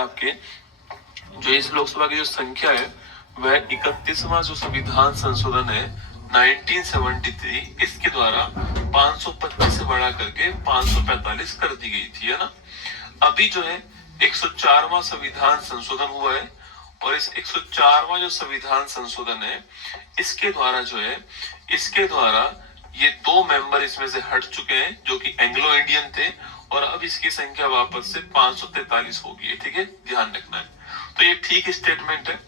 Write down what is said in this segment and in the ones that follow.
आपके जो इस लोकसभा की जो संख्या है वह 31वां जो संविधान संशोधन है 1973 इसके द्वारा 525 से बढ़ा करके 545 कर दी गई थी, है ना। अभी जो है 104वां संविधान संशोधन हुआ है और इस 104वां जो संविधान संशोधन है इसके द्वारा जो है इसके द्वारा ये 2 मेंबर इसमें से हट चुके हैं जो कि एंग्लो इंडियन थे और अब इसकी संख्या वापस से 543 हो गई है, ठीक है, ध्यान रखना है। तो ये ठीक स्टेटमेंट है।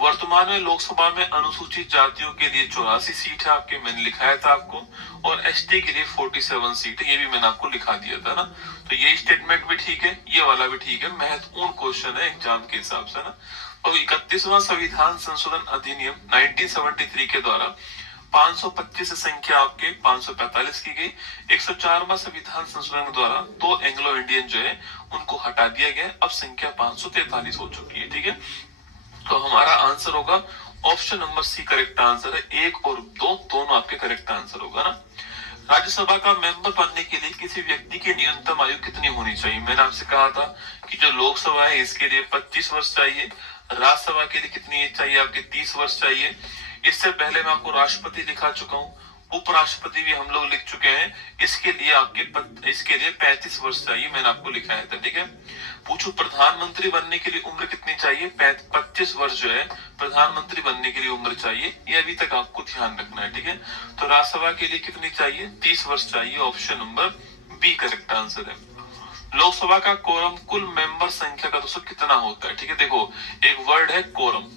वर्तमान में लोकसभा में अनुसूचित जातियों के लिए 84 सीट है आपके, मैंने लिखाया था आपको, और एसटी के लिए 47 सीट है, ये भी मैंने आपको लिखा दिया था ना। तो ये स्टेटमेंट भी ठीक है, ये वाला भी ठीक है, महत्वपूर्ण क्वेश्चन है एग्जाम के हिसाब से ना। तो 31वां संविधान संशोधन अधिनियम 1973 के द्वारा 525 संख्या आपके 545 की गई। 104वां संविधान संशोधन के द्वारा 2 एंग्लो इंडियन जो है उनको हटा दिया गया, अब संख्या 543 हो चुकी है, ठीक है। तो हमारा आंसर होगा option number C correct answer है, 1 और 2 दोनों आपके करेक्ट आंसर होगा ना। राज्यसभा का मेंबर बनने के लिए किसी व्यक्ति की न्यूनतम आयु कितनी होनी चाहिए? मैंने आपसे कहा था कि जो लोकसभा है इसके लिए 25 वर्ष चाहिए, राज्यसभा के लिए कितनी एज चाहिए आपके 30 वर्ष चाहिए। इससे पहले मैं आपको राष्ट्रपति दिखा चुका हूँ, उपराष्ट्रपति भी हम लोग लिख चुके हैं, इसके लिए 35 वर्ष चाहिए, मैंने आपको लिखाया था, ठीक है। पूछो प्रधानमंत्री बनने के लिए उम्र कितनी चाहिए? 25 वर्ष जो है प्रधानमंत्री बनने के लिए उम्र चाहिए, ये अभी तक आपको ध्यान रखना है, ठीक है। तो राज्यसभा के लिए कितनी चाहिए? 30 वर्ष चाहिए, option number B correct answer है। लोकसभा का कोरम कुल मेंबर संख्या का दोस्तों कितना होता है? ठीक है, देखो एक वर्ड है कोरम,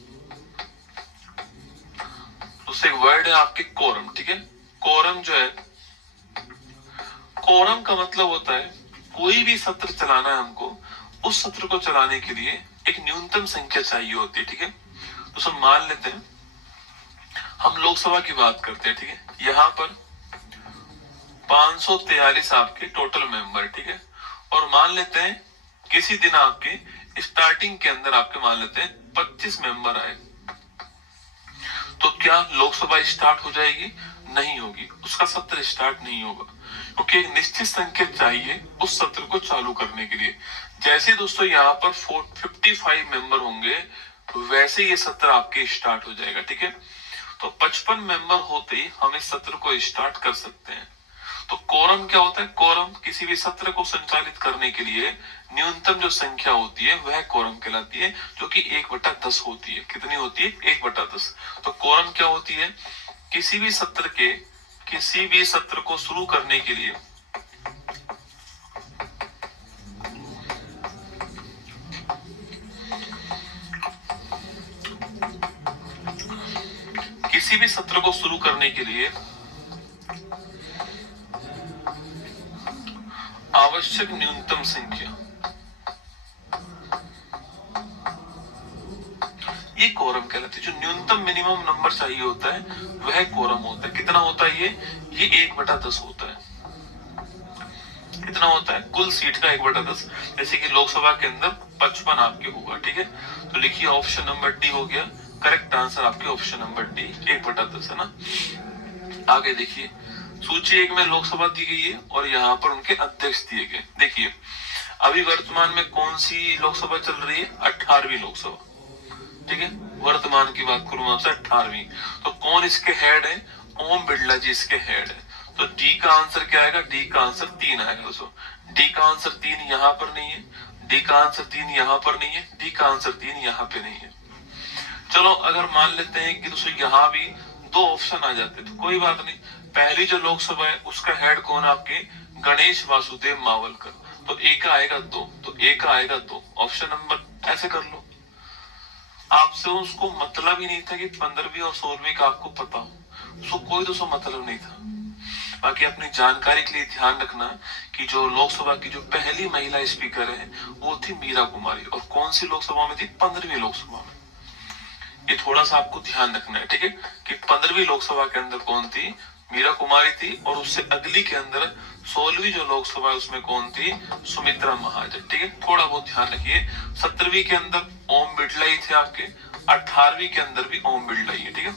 उससे एक वर्ड है आपके कोरम, ठीक है। कोरम जो है, कोरम का मतलब होता है कोई भी सत्र चलाना है हमको, उस सत्र को चलाने के लिए एक न्यूनतम संख्या चाहिए होती है, ठीक है। तो सब मान लेते हैं हम लोकसभा की बात करते हैं, ठीक है। यहाँ पर 543 आपके टोटल मेंबर, ठीक है। और मान लेते हैं किसी दिन आपके स्टार्टिंग के अंदर आपके मान लेते हैं 25 मेंबर आए, तो क्या लोकसभा स्टार्ट हो जाएगी? नहीं होगी, उसका सत्र स्टार्ट नहीं होगा, क्योंकि एक निश्चित संख्या चाहिए उस सत्र को चालू करने के लिए। जैसे दोस्तों यहाँ पर 55 मेंबर होंगे वैसे ये सत्र आपके स्टार्ट हो जाएगा, ठीक है। तो 55 मेंबर होते ही हम इस सत्र को स्टार्ट कर सकते हैं। तो कोरम क्या होता है? कोरम किसी भी सत्र को संचालित करने के लिए न्यूनतम जो संख्या होती है वह कोरम कहलाती है, जो कि 1/10 होती है। कितनी होती है? 1/10। तो कोरम क्या होती है? किसी भी सत्र को शुरू करने के लिए आवश्यक न्यूनतम संख्या, ये कोरम कहलाती है। जो न्यूनतम मिनिमम नंबर चाहिए होता है वह कोरम होता है। कितना होता है ये 1/10 होता है। कितना होता है? कुल सीट का 1/10। जैसे कि लोकसभा के अंदर 55 आपके होगा, ठीक है। तो लिखिए ऑप्शन नंबर डी हो गया करेक्ट आंसर आपके, ऑप्शन नंबर डी 1/10 है ना। आगे देखिए सूची 1 में लोकसभा दी गई है और यहाँ पर उनके अध्यक्ष दिए गए। देखिए अभी वर्तमान में कौन सी लोकसभा चल रही है? 18वीं लोकसभा, ठीक है। वर्तमान की बात करूं आपसे 18वीं। तो कौन इसके हेड है? ओम बिरला जी इसके हेड है। तो डी का आंसर क्या आएगा? डी का आंसर 3 आएगा दोस्तों। डी का आंसर 3 यहाँ पर नहीं है, डी का आंसर 3 यहाँ पर नहीं है, डी का आंसर 3 यहाँ पे नहीं है। चलो अगर मान लेते हैं कि दोस्तों यहाँ भी 2 ऑप्शन आ जाते तो कोई बात नहीं। पहली जो लोकसभा है उसका हेड कौन? आपके गणेश वासुदेव मावलकर। तो ए का आएगा 2, तो ए का आएगा 2, ऑप्शन नंबर ऐसे कर लो। आपसे उसको मतलब ही नहीं था कि 15वीं और 16वीं का आपको पता हो, उसको कोई दोस्तों मतलब नहीं था। बाकी अपनी जानकारी के लिए ध्यान रखना कि जो लोकसभा की जो पहली महिला स्पीकर है वो थी मीरा कुमारी, और कौन सी लोकसभा में थी? 15वीं लोकसभा में। ये थोड़ा सा आपको ध्यान रखना है, ठीक है, कि 15वीं लोकसभा के अंदर कौन थी? मीरा कुमारी थी, और उससे अगली के अंदर 16वीं जो लोकसभा है उसमें कौन थी? सुमित्रा महाजन, ठीक है। थोड़ा बहुत ध्यान रखिए। 17वीं के अंदर ओम बिरला ही थे आपके, 18वीं के अंदर भी ओम बिरला ही है, ठीक है।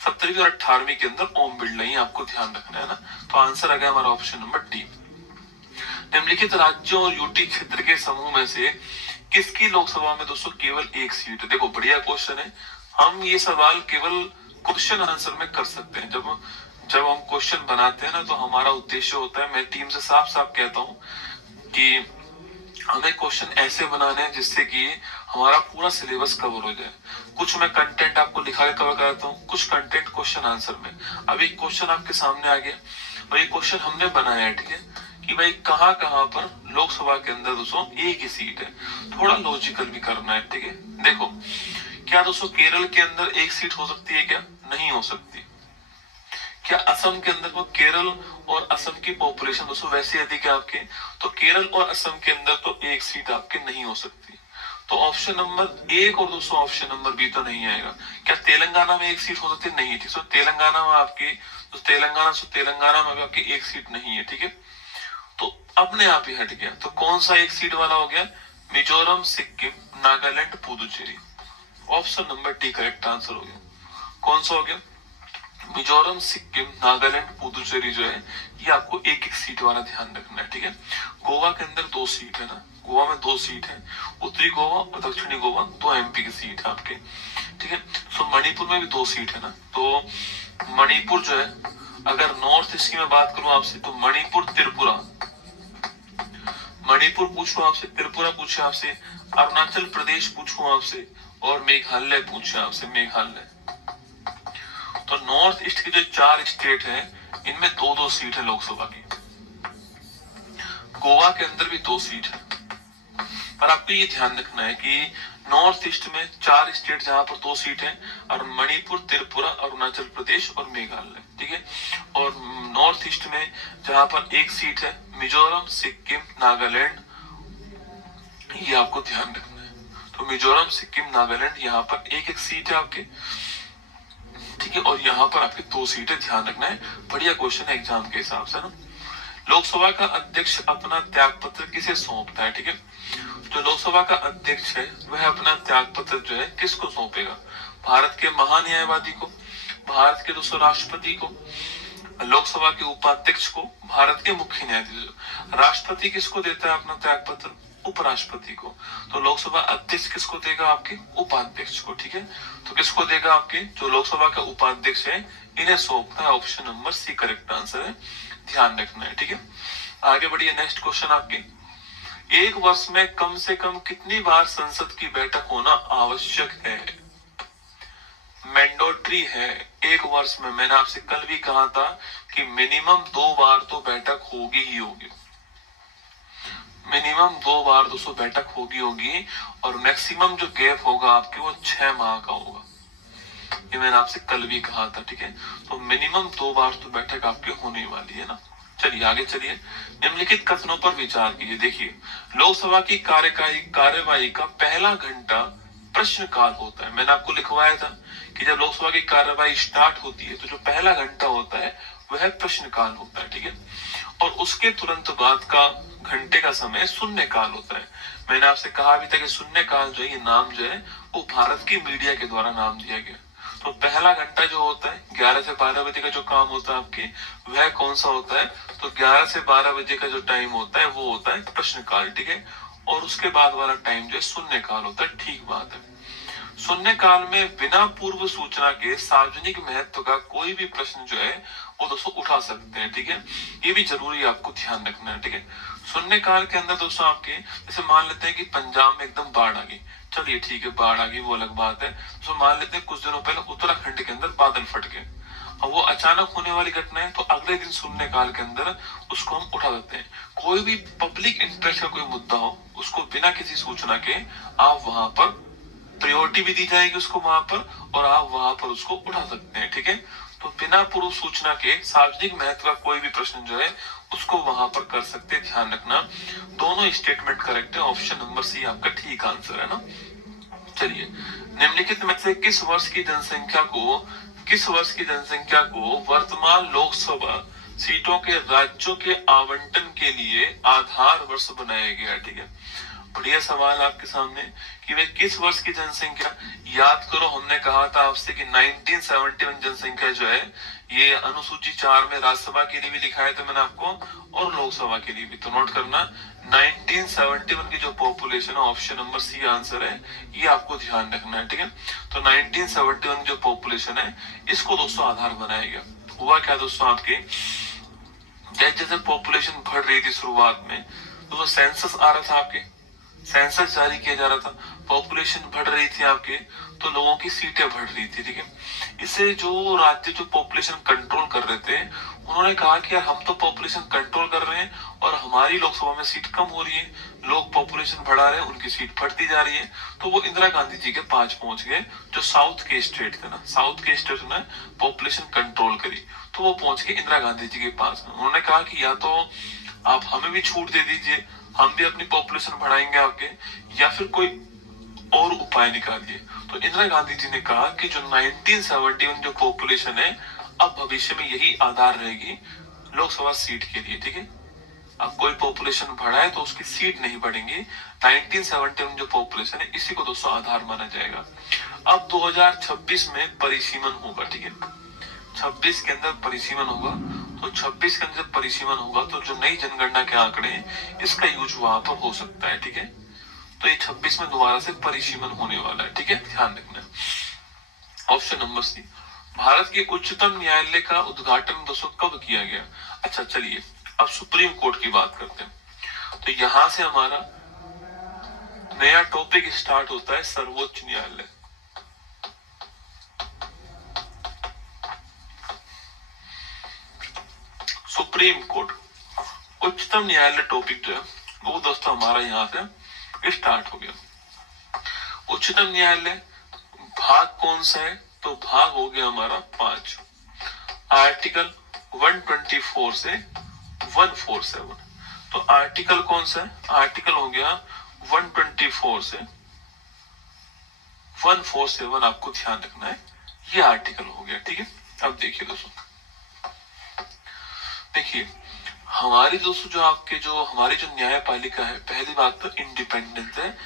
17वीं और 18वीं के अंदर ओम बिरला ही आपको ध्यान रखना है ना। तो आंसर आ गया हमारा ऑप्शन नंबर डी। निम्नलिखित राज्यों और यूटी क्षेत्र के समूह में से किसकी लोकसभा में दोस्तों केवल एक सीट है? देखो बढ़िया क्वेश्चन है। हम ये सवाल केवल क्वेश्चन आंसर में कर सकते हैं। जब हम क्वेश्चन बनाते हैं ना, तो हमारा उद्देश्य होता है, मैं टीम से साफ साफ कहता हूँ कि हमें क्वेश्चन ऐसे बनाने हैं जिससे कि हमारा पूरा सिलेबस कवर हो जाए। कुछ मैं कंटेंट आपको लिखा के कवर कराता हूँ, कुछ कंटेंट क्वेश्चन आंसर में। अब एक क्वेश्चन आपके सामने आ गया और ये क्वेश्चन हमने बनाया है, ठीक है, कि भाई कहाँ कहाँ पर लोकसभा के अंदर दोस्तों एक ही सीट है। थोड़ा लॉजिकल भी करना है, ठीक है। देखो क्या दोस्तों केरल के अंदर एक सीट हो सकती है क्या? नहीं हो सकती। क्या असम के अंदर, वो केरल और असम की पॉपुलेशन दोस्तों वैसे अधिक है आपके, तो केरल और असम के अंदर तो एक सीट आपके नहीं हो सकती। तो ऑप्शन नंबर एक और दोस्तों ऑप्शन नंबर बी तो नहीं आएगा। क्या तेलंगाना में एक सीट हो सकती है? नहीं थी। सो तेलंगाना में आपकी, तो तेलंगाना में भी आपकी एक सीट नहीं है, ठीक है। तो अपने आप ही हट गया। तो कौन सा एक सीट वाला हो गया? Mizoram, Sikkim, Nagaland, Puducherry. Option number D correct answer हो गया। कौन सा हो गया? मिजोरम, सिक्किम, नागालैंड, पुदुचेरी जो है ये आपको एक एक सीट वाला ध्यान रखना है, ठीक है। गोवा के अंदर 2 सीट है ना, गोवा में 2 सीट है, उत्तरी गोवा और दक्षिणी गोवा 2 एमपी की सीट है आपके, ठीक है। सो मणिपुर में भी 2 सीट है ना, तो मणिपुर जो है, अगर नॉर्थ ईस्ट की मैं बात करूं आपसे, तो मणिपुर, त्रिपुरा, मणिपुर पूछूं आपसे, त्रिपुरा पूछे आपसे, अरुणाचल प्रदेश पूछूं आपसे, और मेघालय पूछे आपसे, मेघालय। तो नॉर्थ ईस्ट की जो 4 स्टेट है, इनमें 2-2 सीट है लोकसभा की। गोवा के अंदर भी 2 सीट है। पर आपको ये ध्यान रखना है कि नॉर्थ ईस्ट में 4 स्टेट जहां पर 2 सीट है, और मणिपुर, त्रिपुरा, अरुणाचल प्रदेश और मेघालय, ठीक है। और नॉर्थ ईस्ट में जहां पर 1 सीट है, मिजोरम, सिक्किम, नागालैंड, ये आपको ध्यान रखना है। तो मिजोरम, सिक्किम, नागालैंड, यहाँ पर 1-1 सीट है आपके, ठीक है। और यहाँ पर आपके 2 सीटें, ध्यान रखना है। बढ़िया क्वेश्चन है एग्जाम के हिसाब से ना। लोकसभा का अध्यक्ष अपना त्याग पत्र किसे सौंपता है, ठीक है। जो लोकसभा का अध्यक्ष है वह अपना त्याग पत्र जो है किसको सौंपेगा? भारत के महान्यायवादी को, भारत के दोस्तों राष्ट्रपति को, लोकसभा के उपाध्यक्ष को, भारत के मुख्य न्यायाधीश। राष्ट्रपति किसको देता है अपना त्याग पत्र? उपराष्ट्रपति को। तो लोकसभा अध्यक्ष किसको देगा? आपके उपाध्यक्ष को, ठीक है। तो किसको देगा? आपके जो लोकसभा का उपाध्यक्ष है, इन्हें सौंपता है। Option number C correct answer है, ध्यान रखना है, ठीक है। आगे बढ़िए, नेक्स्ट क्वेश्चन आपके, एक वर्ष में कम से कम कितनी बार संसद की बैठक होना आवश्यक है? मैंडेटरी है। एक वर्ष में, मैंने आपसे कल भी कहा था कि मिनिमम 2 बार तो बैठक होगी ही होगी, मिनिमम 2 बार दोस्तों बैठक होगी, और मैक्सिमम जो गैप होगा आपके वो 6 माह का होगा। ये मैंने आपसे कल भी कहा था, ठीक है। तो मिनिमम 2 बार तो बैठक आपकी होने वाली है ना। चलिए आगे चलिए, निम्नलिखित कथनों पर विचार कीजिए। देखिए, लोकसभा की कार्यवाही का पहला घंटा प्रश्नकाल होता है। मैंने आपको लिखवाया था कि जब लोकसभा की कार्यवाही स्टार्ट होती है, तो जो पहला घंटा होता है वह प्रश्नकाल होता है, ठीक है। और उसके तुरंत बाद का घंटे का समय शून्यकाल होता है। मैंने आपसे कहा भी था कि शून्यकाल जो है, ये नाम जो है वो भारत की मीडिया के द्वारा नाम दिया गया। तो पहला घंटा जो होता है 11 से 12 बजे का जो काम होता है आपके, वह कौन सा होता है? तो 11 से 12 बजे का जो टाइम होता है वो होता है प्रश्नकाल, ठीक है। और उसके बाद वाला टाइम जो है शून्यकाल होता है, ठीक बात है। शून्यकाल में बिना पूर्व सूचना के सार्वजनिक महत्व का कोई भी प्रश्न जो है वो दोस्तों उठा सकते हैं, ठीक है। ये भी जरूरी आपको ध्यान रखना है, ठीक है। शून्यकाल के अंदर दोस्तों आपके, जैसे मान लेते हैं कि पंजाब में एकदम बाढ़ आ गई, चलिए ठीक है, बाढ़ आ गई वो अलग बात है। तो मान लेते हैं कुछ दिनों पहले उत्तराखंड के अंदर बादल फट गए, अब वो अचानक होने वाली घटना है, तो अगले दिन शून्यकाल के अंदर उसको हम उठा देते हैं। कोई भी पब्लिक इंटरेस्ट का कोई मुद्दा हो, उसको बिना किसी सूचना के आप वहां पर प्रायोरिटी भी दी जाएगी उसको वहां पर, और आप वहां पर उसको उठा सकते हैं, ठीक है। तो बिना पूर्व सूचना के सार्वजनिक महत्व का कोई भी प्रश्न जो है उसको वहां पर कर सकते हैं, ध्यान रखना। दोनों स्टेटमेंट करेक्ट है, ऑप्शन नंबर सी आपका ठीक आंसर है ना। चलिए, निम्नलिखित में से किस वर्ष की जनसंख्या को वर्तमान लोकसभा सीटों के राज्यों के आवंटन के लिए आधार वर्ष बनाया गया, ठीक है। बढ़िया सवाल आपके सामने कि वे किस वर्ष की जनसंख्या, याद करो हमने कहा था आपसे कि 1971 जनसंख्या जो है ये अनुसूची 4 में राज्यसभा के लिए भी लिखा है तो मैंने आपको, और लोकसभा के लिए भी। तो नोट करना 1971 की जो पॉपुलेशन है, ऑप्शन नंबर सी आंसर है, ये आपको ध्यान रखना है, ठीक है। तो 1971 की जो पॉपुलेशन है इसको दोस्तों आधार बनाया गया। हुआ क्या दोस्तों, आपके जैसे जैसे पॉपुलेशन बढ़ रही थी शुरुआत में, तो सेंसस आ रहा था, आपके सेंसस जारी किया जा रहा था, पॉपुलेशन बढ़ रही थी आपके, तो लोगों की सीटें बढ़ रही थी, ठीक है। इससे जो राज्य जो पॉपुलेशन कंट्रोल कर रहे थे, उन्होंने कहा कि यार हम तो पॉपुलेशन कंट्रोल कर रहे हैं और हमारी लोकसभा में सीट कम हो रही है, लोग पॉपुलेशन बढ़ा रहे हैं, उनकी सीट बढ़ती जा रही है। तो वो इंदिरा गांधी जी के पास पहुंच गए, जो साउथ के स्टेट थे ना, साउथ के स्टेट ने पॉपुलेशन कंट्रोल करी, तो वो पहुंच गए इंदिरा गांधी जी के पास। उन्होंने कहा कि या तो आप हमें भी छूट दे दीजिए, हम भी अपनी पॉपुलेशन बढ़ाएंगे आपके, या फिर कोई और उपाय निकालिए। तो इंदिरा गांधी जी ने कहा कि जो 1971 जो पॉपुलेशन है, अब भविष्य में यही आधार रहेगी लोकसभा सीट के लिए, ठीक है। अब कोई पॉपुलेशन बढ़ा है तो उसकी सीट नहीं बढ़ेंगी, 1971 जो पॉपुलेशन है इसी को दोस्तों आधार माना जाएगा। अब 2026 में परिसीमन होगा, ठीक है, 26 के अंदर परिसीमन होगा। तो 26 के अंदर परिसीमन होगा तो जो नई जनगणना के आंकड़े हैं इसका यूज वहां पर हो सकता है, ठीक है। तो ये 26 में दोबारा से परिसीमन होने वाला है, ठीक है, ध्यान रखना। ऑप्शन नंबर सी, भारत के उच्चतम न्यायालय का उद्घाटन दोस्तों कब किया गया। अच्छा चलिए अब सुप्रीम कोर्ट की बात करते हैं। तो यहां से हमारा नया टॉपिक स्टार्ट होता है, सर्वोच्च न्यायालय। सुप्रीम कोर्ट, उच्चतम न्यायालय टॉपिक जो है वो दोस्तों हमारा यहाँ से स्टार्ट हो गया। उच्चतम न्यायालय भाग कौन सा है, तो भाग हो गया हमारा 5, आर्टिकल 124 से 147। तो आर्टिकल कौन सा है, आर्टिकल हो गया 124 से 147, आपको ध्यान रखना है, ये आर्टिकल हो गया, ठीक है। अब देखिए दोस्तों, देखिए हमारी दोस्तों जो आपके जो हमारी जो न्यायपालिका है, पहली बात तो इंडिपेंडेंट है,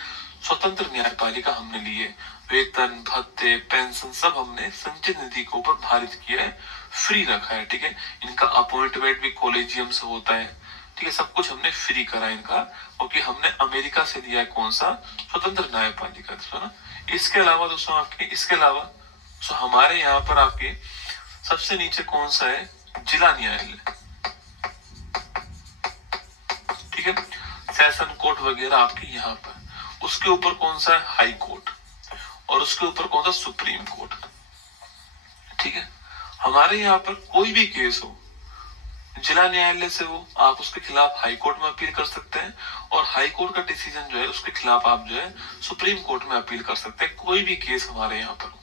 स्वतंत्र न्यायपालिका हमने ली है। वेतन भत्ते पेंशन सब हमने संचय निधि के ऊपर भारित किया है, फ्री रखा है, ठीक है। इनका अपॉइंटमेंट भी कॉलेजियम से होता है, ठीक है, सब कुछ हमने फ्री करा इनका, क्योंकि हमने अमेरिका से लिया है कौन सा, स्वतंत्र न्यायपालिका, दोस्तों ना। इसके अलावा दोस्तों आपके, इसके अलावा तो हमारे यहाँ पर आपके सबसे नीचे कौन सा है, जिला न्यायालय, ठीक है, सेशन कोर्ट वगैरह आपके यहाँ पर। उसके ऊपर कौन सा है, हाई कोर्ट, और उसके ऊपर कौन सा, सुप्रीम कोर्ट, ठीक है। हमारे यहाँ पर कोई भी केस हो, जिला न्यायालय से हो, आप उसके खिलाफ हाई कोर्ट में अपील कर सकते हैं, और हाई कोर्ट का डिसीजन जो है उसके खिलाफ आप जो है सुप्रीम कोर्ट में अपील कर सकते हैं, कोई भी केस हमारे यहाँ पर हो।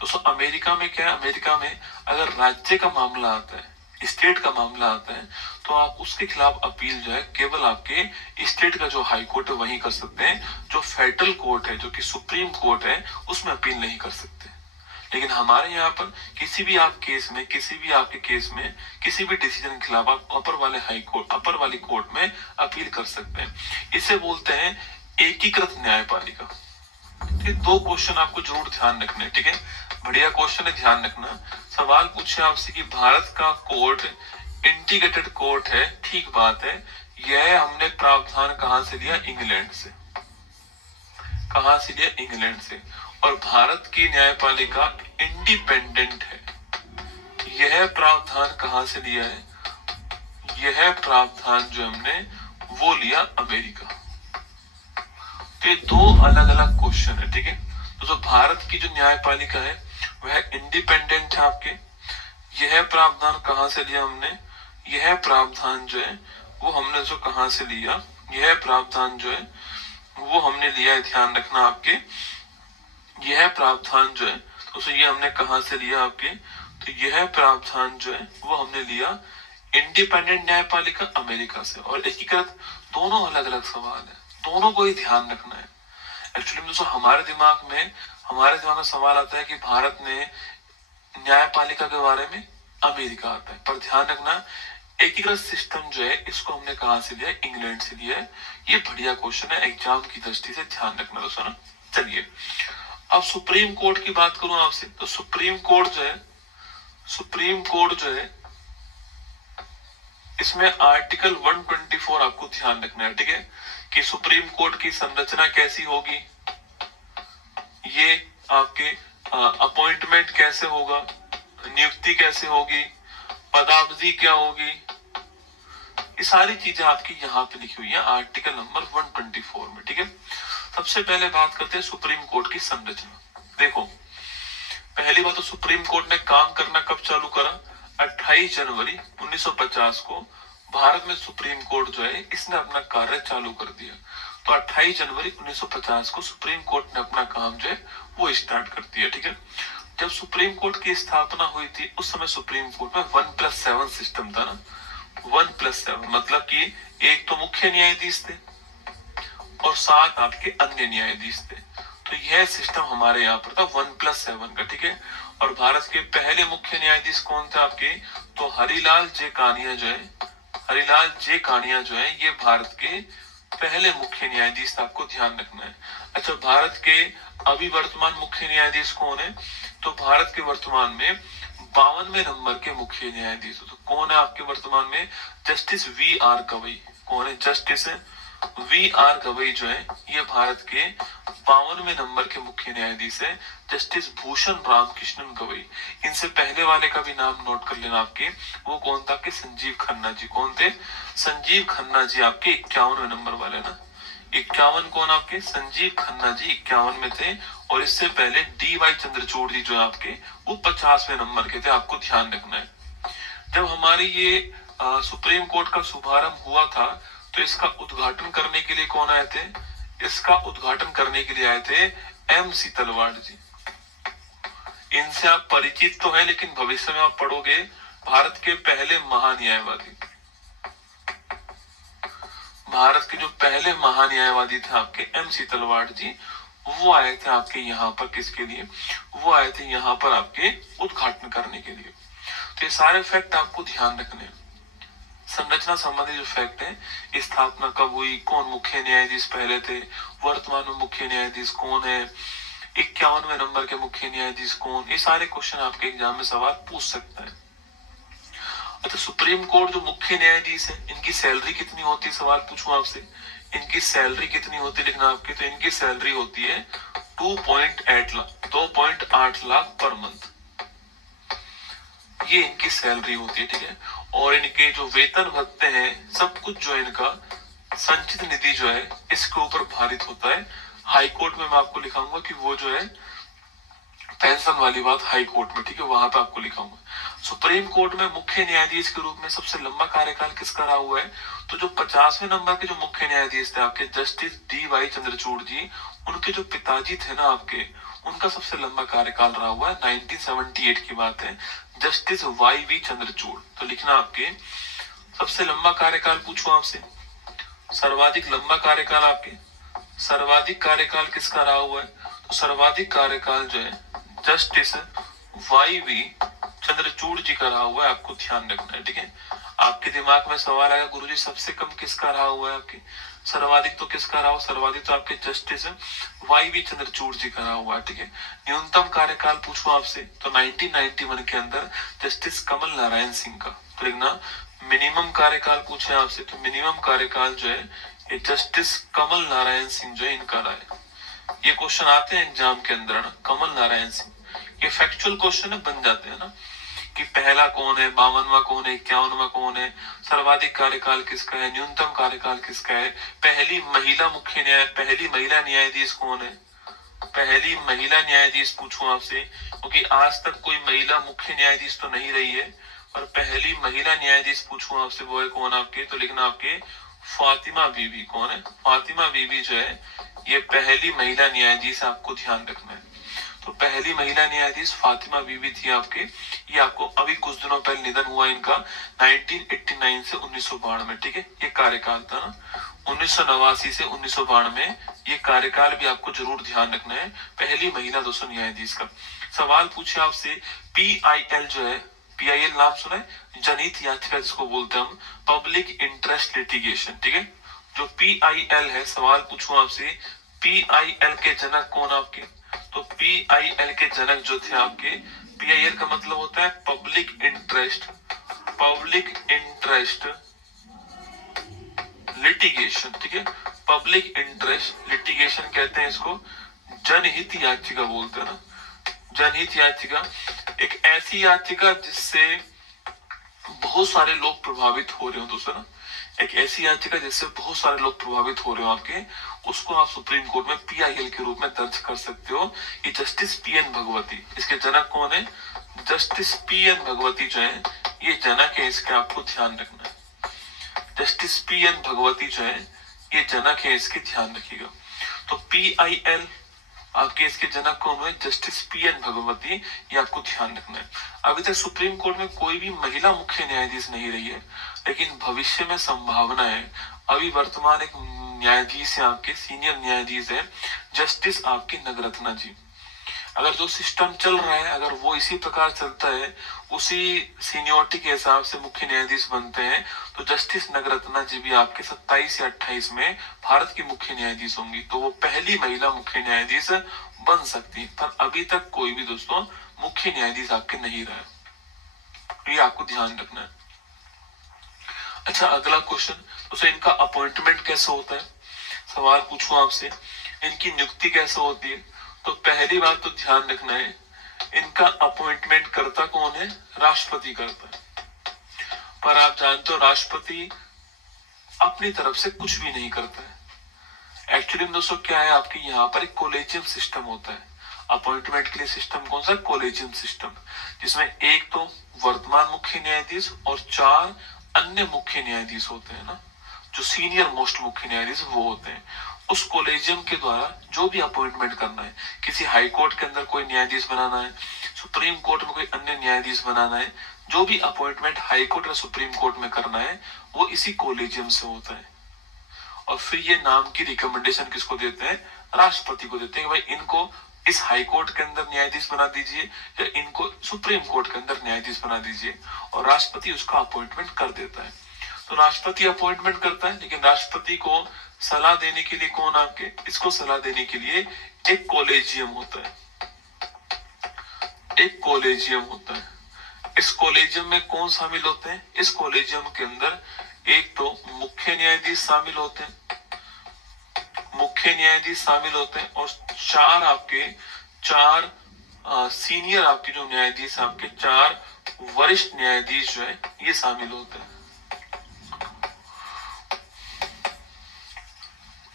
दोस्तों अमेरिका में क्या है, अमेरिका में अगर राज्य का मामला आता है, स्टेट का मामला आता है, तो आप उसके खिलाफ अपील जो है केवल आपके स्टेट का जो हाई कोर्ट है वही कर सकते हैं, जो फेडरल कोर्ट है, जो कि सुप्रीम कोर्ट है, उसमें अपील नहीं कर सकते। लेकिन हमारे यहाँ पर किसी भी आप केस में, किसी भी आपके केस में, किसी भी डिसीजन के खिलाफ आप अपर वाले हाई कोर्ट, अपर वाली कोर्ट में अपील कर सकते हैं। इसे बोलते हैं एकीकृत न्यायपालिका। ये दो क्वेश्चन आपको जरूर ध्यान रखने, ठीक है, बढ़िया क्वेश्चन है, ध्यान रखना। सवाल पूछे आपसे कि भारत का कोर्ट इंटीग्रेटेड कोर्ट है, ठीक बात है, यह हमने प्रावधान कहां से लिया, इंग्लैंड से। कहां से लिया, इंग्लैंड से। और भारत की न्यायपालिका इंडिपेंडेंट है, यह प्रावधान कहां से लिया है, यह प्रावधान जो हमने वो लिया अमेरिका। तो ये दो अलग अलग क्वेश्चन है, ठीक है। तो भारत की जो न्यायपालिका है वह इंडिपेंडेंट है आपके, यह प्रावधान कहां से लिया हमने, यह प्रावधान जो है वो हमने जो कहां से लिया, यह प्रावधान जो है वो हमने लिया है, ध्यान रखना आपके, यह प्रावधान जो है तो ये हमने कहां से लिया आपके, तो यह प्रावधान जो है वो हमने लिया इंडिपेंडेंट न्यायपालिका अमेरिका से। और एकीकृत दोनों अलग अलग सवाल है, दोनों को ही ध्यान रखना है। एक्चुअली दोस्तों हमारे दिमाग में सवाल आता है कि भारत में न्यायपालिका के बारे में अमेरिका आता है, पर ध्यान रखना एकीकृत सिस्टम जो है इसको हमने कहां से लिया, इंग्लैंड से लिया है। ये बढ़िया क्वेश्चन है, एग्जाम की दृष्टि से ध्यान रखना दोस्तों ना। चलिए अब सुप्रीम कोर्ट की बात करूं आपसे, तो सुप्रीम कोर्ट जो है सुप्रीम कोर्ट जो है इसमें आर्टिकल 124 आपको ध्यान रखना है, ठीक है, कि सुप्रीम कोर्ट की संरचना कैसी होगी, ये आपके अपॉइंटमेंट कैसे होगा, नियुक्ति कैसे होगी, पदावधि क्या होगी, ये सारी चीजें आपकी यहाँ पे लिखी हुई है आर्टिकल नंबर 124 में, ठीक है। सबसे पहले बात करते हैं सुप्रीम कोर्ट की संरचना। देखो, पहली बात तो सुप्रीम कोर्ट ने काम करना कब चालू करा, 28 जनवरी 1950 को भारत में सुप्रीम कोर्ट जो है इसने अपना कार्य चालू कर दिया। तो 28 जनवरी 1950 को सुप्रीम कोर्ट ने अपना काम जो है वो स्टार्ट कर दिया, ठीक है। जब सुप्रीम कोर्ट की स्थापना हुई थी उस समय सुप्रीम कोर्ट में 1+7 सिस्टम था ना, 1+7 मतलब कि एक तो मुख्य न्यायाधीश थे और 7 आपके अन्य न्यायाधीश थे। तो यह सिस्टम हमारे यहाँ पर था 1+7 का, ठीक है। और भारत के पहले मुख्य न्यायाधीश कौन थे आपके, तो हरिलाल जे कानिया जो है, हरिलाल जे कानिया जो है ये भारत के पहले मुख्य न्यायाधीश, आपको ध्यान रखना है। अच्छा, भारत के अभी वर्तमान मुख्य न्यायाधीश कौन है, तो भारत के वर्तमान में 52वें नंबर के मुख्य न्यायाधीश तो कौन है आपके वर्तमान में, जस्टिस V.R. गवई। कौन है, जस्टिस V.R. गवई जो है ये भारत के 52वें नंबर के मुख्य न्यायाधीश है, जस्टिस भूषण रामकृष्णन गवई। इनसे पहले वाले का भी नाम नोट कर लेना आपके, वो कौन था आपके, संजीव खन्ना जी। कौन थे, संजीव खन्ना जी आपके 51वें नंबर वाले ना, 51 कौन आपके, संजीव खन्ना जी 51 में थे। और इससे पहले D.Y. चंद्रचूड़ जी जो है आपके वो 50वें नंबर के थे, आपको ध्यान रखना है। जब हमारी ये सुप्रीम कोर्ट का शुभारंभ हुआ था तो इसका उद्घाटन करने के लिए कौन आए थे, इसका उद्घाटन करने के लिए आए थे M.C. तलवाड़ जी। इनसे आप परिचित तो हैं लेकिन भविष्य में आप पढ़ोगे, भारत के पहले महान्यायवादी, भारत के जो पहले महान्यायवादी थे आपके M.C. तलवाड़ जी, वो आए थे आपके यहाँ पर किसके लिए, वो आए थे यहाँ पर आपके उद्घाटन करने के लिए। तो ये सारे फैक्ट आपको ध्यान रखने हैं। संरचना संबंधी जो फैक्ट है, स्थापना कब हुई, कौन मुख्य न्यायाधीश पहले थे, वर्तमान में मुख्य न्यायाधीश कौन है, 51वें नंबर के मुख्य न्यायाधीश कौन, ये सारे क्वेश्चन आपके एग्जाम में सवाल पूछ सकता है। अच्छा, सुप्रीम कोर्ट जो मुख्य न्यायाधीश है इनकी सैलरी कितनी होती है, सवाल पूछूं आपसे, इनकी सैलरी कितनी होती है लिखना आपकी, तो इनकी सैलरी होती है 2.8 लाख पर मंथ, ये इनकी सैलरी होती है, ठीक है। और इनके जो वेतन भत्ते हैं सब कुछ जो है इनका संचित निधि जो है इसके ऊपर भारित होता है। हाई कोर्ट में मैं आपको लिखाऊंगा कि वो जो है पेंशन वाली बात हाई कोर्ट में, ठीक है, वहां पे आपको लिखाऊंगा। सुप्रीम कोर्ट में मुख्य न्यायाधीश के रूप में सबसे लंबा कार्यकाल किसका रहा हुआ है, तो जो 50वें नंबर के जो मुख्य न्यायाधीश थे आपके जस्टिस D.Y. चंद्रचूड़ जी, उनके जो पिताजी थे ना आपके, उनका सबसे लंबा कार्यकाल रहा हुआ है, 1978 की बात है, जस्टिस Y.V. चंद्रचूड़। तो लिखना आपके सबसे लंबा कार्यकाल पूछो आपसे, सर्वाधिक लंबा कार्यकाल आपके, सर्वाधिक कार्यकाल किसका रहा हुआ है, तो सर्वाधिक कार्यकाल जो है जस्टिस Y.V. चंद्रचूड़ जी का रहा हुआ है, आपको ध्यान रखना है, ठीक है। आपके दिमाग में सवाल आएगा गुरुजी सबसे कम किसका रहा हुआ है आपके, सर्वाधिक तो किसका रहा हुआ, सर्वाधिक तो आपके जस्टिस Y.V. चंद्रचूड़ जी का रहा हुआ है, ठीक है। न्यूनतम कार्यकाल पूछो आपसे, तो 1991 के अंदर जस्टिस कमल नारायण सिंह का। तो लिखना मिनिमम कार्यकाल पूछे आपसे, तो मिनिमम कार्यकाल जो है ये जस्टिस कमल नारायण सिंह जो है इनका रहा है। ये क्वेश्चन आते हैं एग्जाम के अंदर ना, कमल नारायण सिंह, ये फैक्चुअल क्वेश्चन है, बन जाते हैं ना कि पहला कौन है, 52वां कौन है, 51वां कौन है, सर्वाधिक कार्यकाल किसका है, न्यूनतम कार्यकाल किसका है, पहली महिला मुख्य न्याय, पहली महिला न्यायाधीश कौन है, पहली महिला न्यायाधीश पूछूं आपसे, क्योंकि आज तक कोई महिला मुख्य न्यायाधीश तो नहीं रही है, और पहली महिला न्यायाधीश पूछूं आपसे वो है कौन आपके, तो लिखना आपके फातिमा बीबी। कौन है, फातिमा बीबी जो है ये पहली महिला न्यायाधीश, आपको ध्यान रखना है। तो पहली महिला न्यायाधीश फातिमा बीबी थी आपके, ये आपको अभी कुछ दिनों पहले निधन हुआ इनका 1989 से 1992, ठीक है, ये कार्यकाल था ना, 1989 से 1992 ये कार्यकाल भी आपको जरूर ध्यान रखना है, पहली महिला दोस्तों न्यायाधीश का। सवाल पूछे आपसे PIL जो है, PIL नाम सुना है, जनहित याचिका जिसको बोलते हैं हम, पब्लिक इंटरेस्ट लिटिगेशन, ठीक है। जो PIL है, सवाल पूछूं आपसे PIL के जनक कौन आपके, तो PIL के जनक जो थे आपके, PIL का मतलब होता है पब्लिक इंटरेस्ट लिटिगेशन, ठीक है। पब्लिक इंटरेस्ट लिटिगेशन कहते हैं इसको, जनहित याचिका बोलते हैं ना। जनहित याचिका एक ऐसी याचिका जिससे बहुत सारे लोग प्रभावित हो रहे हो दोस्तों ना, एक ऐसी याचिका जिससे बहुत सारे लोग प्रभावित हो रहे हो आपके, उसको आप सुप्रीम कोर्ट में PIL के रूप में दर्ज कर सकते हो। ये जस्टिस PN भगवती, इसके जनक कौन है? जस्टिस PN भगवती जो है ये जनक है, इसके आपको ध्यान रखना है। जस्टिस PN भगवती जो है ये जनक है, इसके ध्यान रखिएगा। तो PIL आपके इसके जनक कौन हुए? जस्टिस PN भगवती, ये आपको ध्यान रखना है। अभी तक सुप्रीम कोर्ट में कोई भी महिला मुख्य न्यायाधीश नहीं रही है, लेकिन भविष्य में संभावना है। अभी वर्तमान एक न्यायाधीश है आपके, सीनियर न्यायाधीश है जस्टिस आपके नगरत्ना जी। अगर जो सिस्टम चल रहा है अगर वो इसी प्रकार चलता है, उसी सीनियोरिटी के हिसाब से मुख्य न्यायाधीश बनते हैं, तो जस्टिस नगरत्ना जी भी आपके 27 या 28 में भारत की मुख्य न्यायाधीश होंगी। तो वो पहली महिला मुख्य न्यायाधीश बन सकती है, पर अभी तक कोई भी दोस्तों मुख्य न्यायाधीश आपके नहीं रहा है, ये आपको ध्यान रखना है। अच्छा, अगला क्वेश्चन, तो इनका अपॉइंटमेंट कैसे होता है? सवाल पूछूं आपसे, इनकी नियुक्ति कैसे होती है? तो पहली बात तो ध्यान रखना है, इनका अपॉइंटमेंट करता कौन है? राष्ट्रपति करता है। पर आप जानते हो राष्ट्रपति अपनी तरफ से कुछ भी नहीं करता है। एक्चुअली दोस्तों क्या है, आपके यहाँ पर एक कोलेजियम सिस्टम होता है अपॉइंटमेंट के लिए। सिस्टम कौन सा? कोलेजियम सिस्टम, जिसमें एक तो वर्तमान मुख्य न्यायाधीश और 4 अन्य मुख्य न्यायाधीश होते हैं ना, जो सीनियर मोस्ट मुख्य न्यायाधीश वो होते हैं। उस कोलेजियम के द्वारा जो भी अपॉइंटमेंट करना है, किसी हाई कोर्ट के अंदर कोई न्यायाधीश बनाना है, सुप्रीम कोर्ट में कोई अन्य न्यायाधीश बनाना है, जो भी अपॉइंटमेंट हाई कोर्ट या सुप्रीम कोर्ट में करना है, वो इसी कोलेजियम से होता है। और फिर ये नाम की रिकमेंडेशन किसको देते हैं? राष्ट्रपति को देते हैं, भाई इनको इस हाई कोर्ट के अंदर न्यायाधीश बना दीजिए या इनको सुप्रीम कोर्ट के अंदर न्यायाधीश बना दीजिए, और राष्ट्रपति उसका अपॉइंटमेंट कर देता है। तो राष्ट्रपति अपॉइंटमेंट करता है, लेकिन राष्ट्रपति को सलाह देने के लिए कौन आपके? इसको सलाह देने के लिए एक कोलेजियम होता है, एक कोलेजियम होता है। इस कोलेजियम में कौन शामिल होते हैं? इस कोलेजियम के अंदर एक तो मुख्य न्यायाधीश शामिल होते हैं, मुख्य न्यायाधीश शामिल होते हैं, और 4 सीनियर आपके जो न्यायाधीश आपके 4 वरिष्ठ न्यायाधीश जो है ये शामिल होते हैं।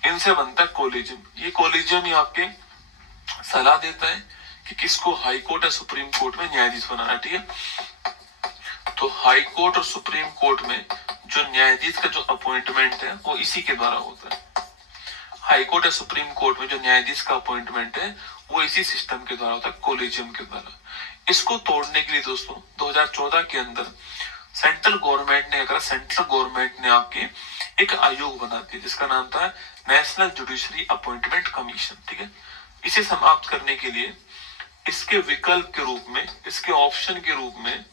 इनसे बनता है कोलेजियम। ये कोलेजियम ही आपके सलाह देता है कि किसको हाई कोर्ट या सुप्रीम कोर्ट में न्यायाधीश बनाना है, ठीक है। तो हाई कोर्ट और सुप्रीम कोर्ट में जो न्यायाधीश का जो अपॉइंटमेंट है वो इसी के द्वारा होता है। हाई कोर्ट या सुप्रीम कोर्ट में जो न्यायाधीश का अपॉइंटमेंट है वो इसी सिस्टम के द्वारा होता है, कोलेजियम के द्वारा। इसको तोड़ने के लिए दोस्तों 2014 के अंदर सेंट्रल गवर्नमेंट ने आपके एक आयोग बना दिया जिसका नाम था नेशनल जुडिशरी अपॉइंटमेंट कमीशन, ठीक है। इसे समाप्त करने के लिए इसके विकल्प के रूप में, इसके ऑप्शन के रूप में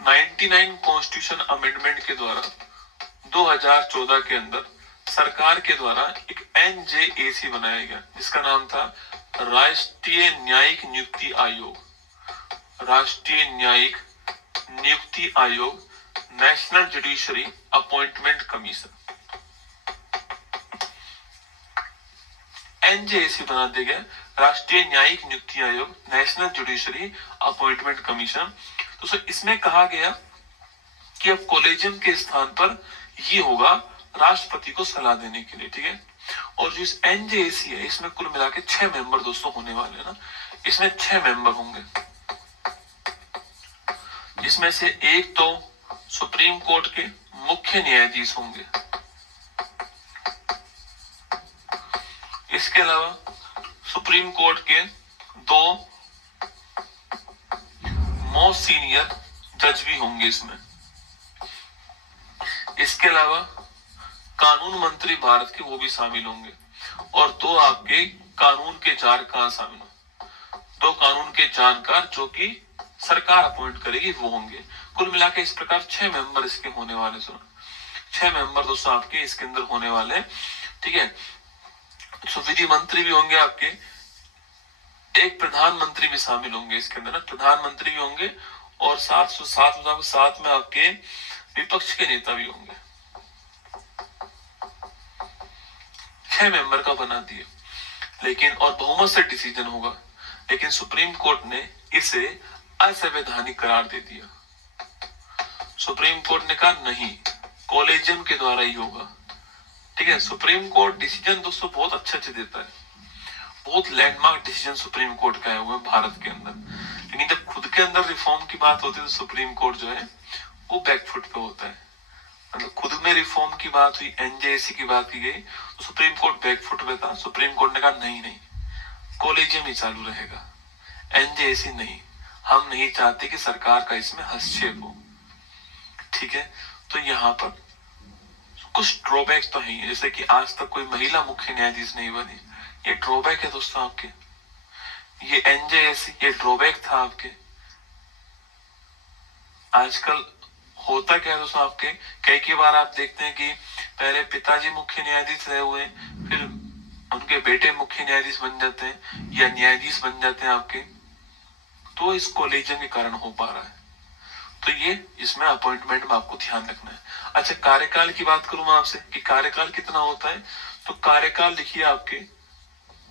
99 कॉन्स्टिट्यूशन अमेंडमेंट के द्वारा 2014 के अंदर सरकार के द्वारा एक NJAC बनाया गया जिसका नाम था राष्ट्रीय न्यायिक नियुक्ति आयोग, राष्ट्रीय न्यायिक नियुक्ति आयोग, national judiciary appointment commission. NJAC बना दिया गया, राष्ट्रीय न्यायिक नियुक्ति आयोग, नेशनल जुडिशरी अपॉइंटमेंट कमीशन। तो सर इसमें कहा गया कि अब कोलेजियम के स्थान पर ये होगा राष्ट्रपति को सलाह देने के लिए, ठीक है। और जो इस NJAC है इसमें कुल मिला के 6 मेंबर दोस्तों होने वाले हैं ना, इसमें 6 मेंबर होंगे, जिसमें से एक तो सुप्रीम कोर्ट के मुख्य न्यायाधीश होंगे, इसके अलावा सुप्रीम कोर्ट के 2 मोस्ट सीनियर जज भी होंगे इसमें, इसके अलावा कानून मंत्री भारत के वो भी शामिल होंगे, और 2 आपके कानून के जानकार शामिल होंगे, 2 कानून के जानकार जो कि सरकार अपॉइंट करेगी वो होंगे। कुल मिला के इस प्रकार 6 मेंबर इसके होने वाले, सुनो 6 मेंबर दोस्तों आपके इसके अंदर होने वाले, ठीक है। तो विधि मंत्री भी होंगे आपके, एक प्रधानमंत्री भी शामिल होंगे इसके अंदर ना, प्रधानमंत्री भी होंगे और साथ में आपके विपक्ष के नेता भी होंगे। 6 मेंबर का बना दिया, लेकिन और बहुमत से डिसीजन होगा, लेकिन सुप्रीम कोर्ट ने इसे असंवैधानिक करार दे दिया। सुप्रीम कोर्ट ने कहा नहीं, कॉलेजियम के द्वारा ही होगा। ठीक है, सुप्रीम कोर्ट डिसीजन दोस्तों बहुत अच्छे देता है, बहुत लैंडमार्क डिसीजन सुप्रीम कोर्ट का है हुआ भारत के अंदर। लेकिन जब खुद के अंदर रिफॉर्म की बात होती है तो सुप्रीम कोर्ट जो है वो बैकफुट पे होता है। मतलब खुद में रिफॉर्म की बात हुई, एनजेएसी की बात की गई तो सुप्रीम कोर्ट बैकफुट पे था। सुप्रीम कोर्ट ने कहा नहीं, कॉलेजियम ही चालू रहेगा, एनजेएसी नहीं, हम नहीं चाहते कि सरकार का इसमें हस्तक्षेप हो। ठीक है, तो यहाँ पर कुछ ड्रॉबैक तो है, जैसे कि आज तक कोई महिला मुख्य न्यायाधीश नहीं बनी, ये ड्रॉबैक है दोस्तों आपके। ये एनजेएसी ये ड्रॉबैक था आपके। आजकल होता क्या है दोस्तों आपके, कई बार आप देखते हैं कि पहले पिताजी मुख्य न्यायाधीश रहे हुए, फिर उनके बेटे मुख्य न्यायाधीश बन जाते हैं या न्यायाधीश बन जाते हैं आपके, तो इस कॉलेजियम के कारण हो पा रहा है। तो ये इसमें अपॉइंटमेंट में आपको ध्यान रखना है। अच्छा, कार्यकाल की बात करूं मैं आपसे कि कार्यकाल कितना होता है, तो कार्यकाल लिखिए आपके,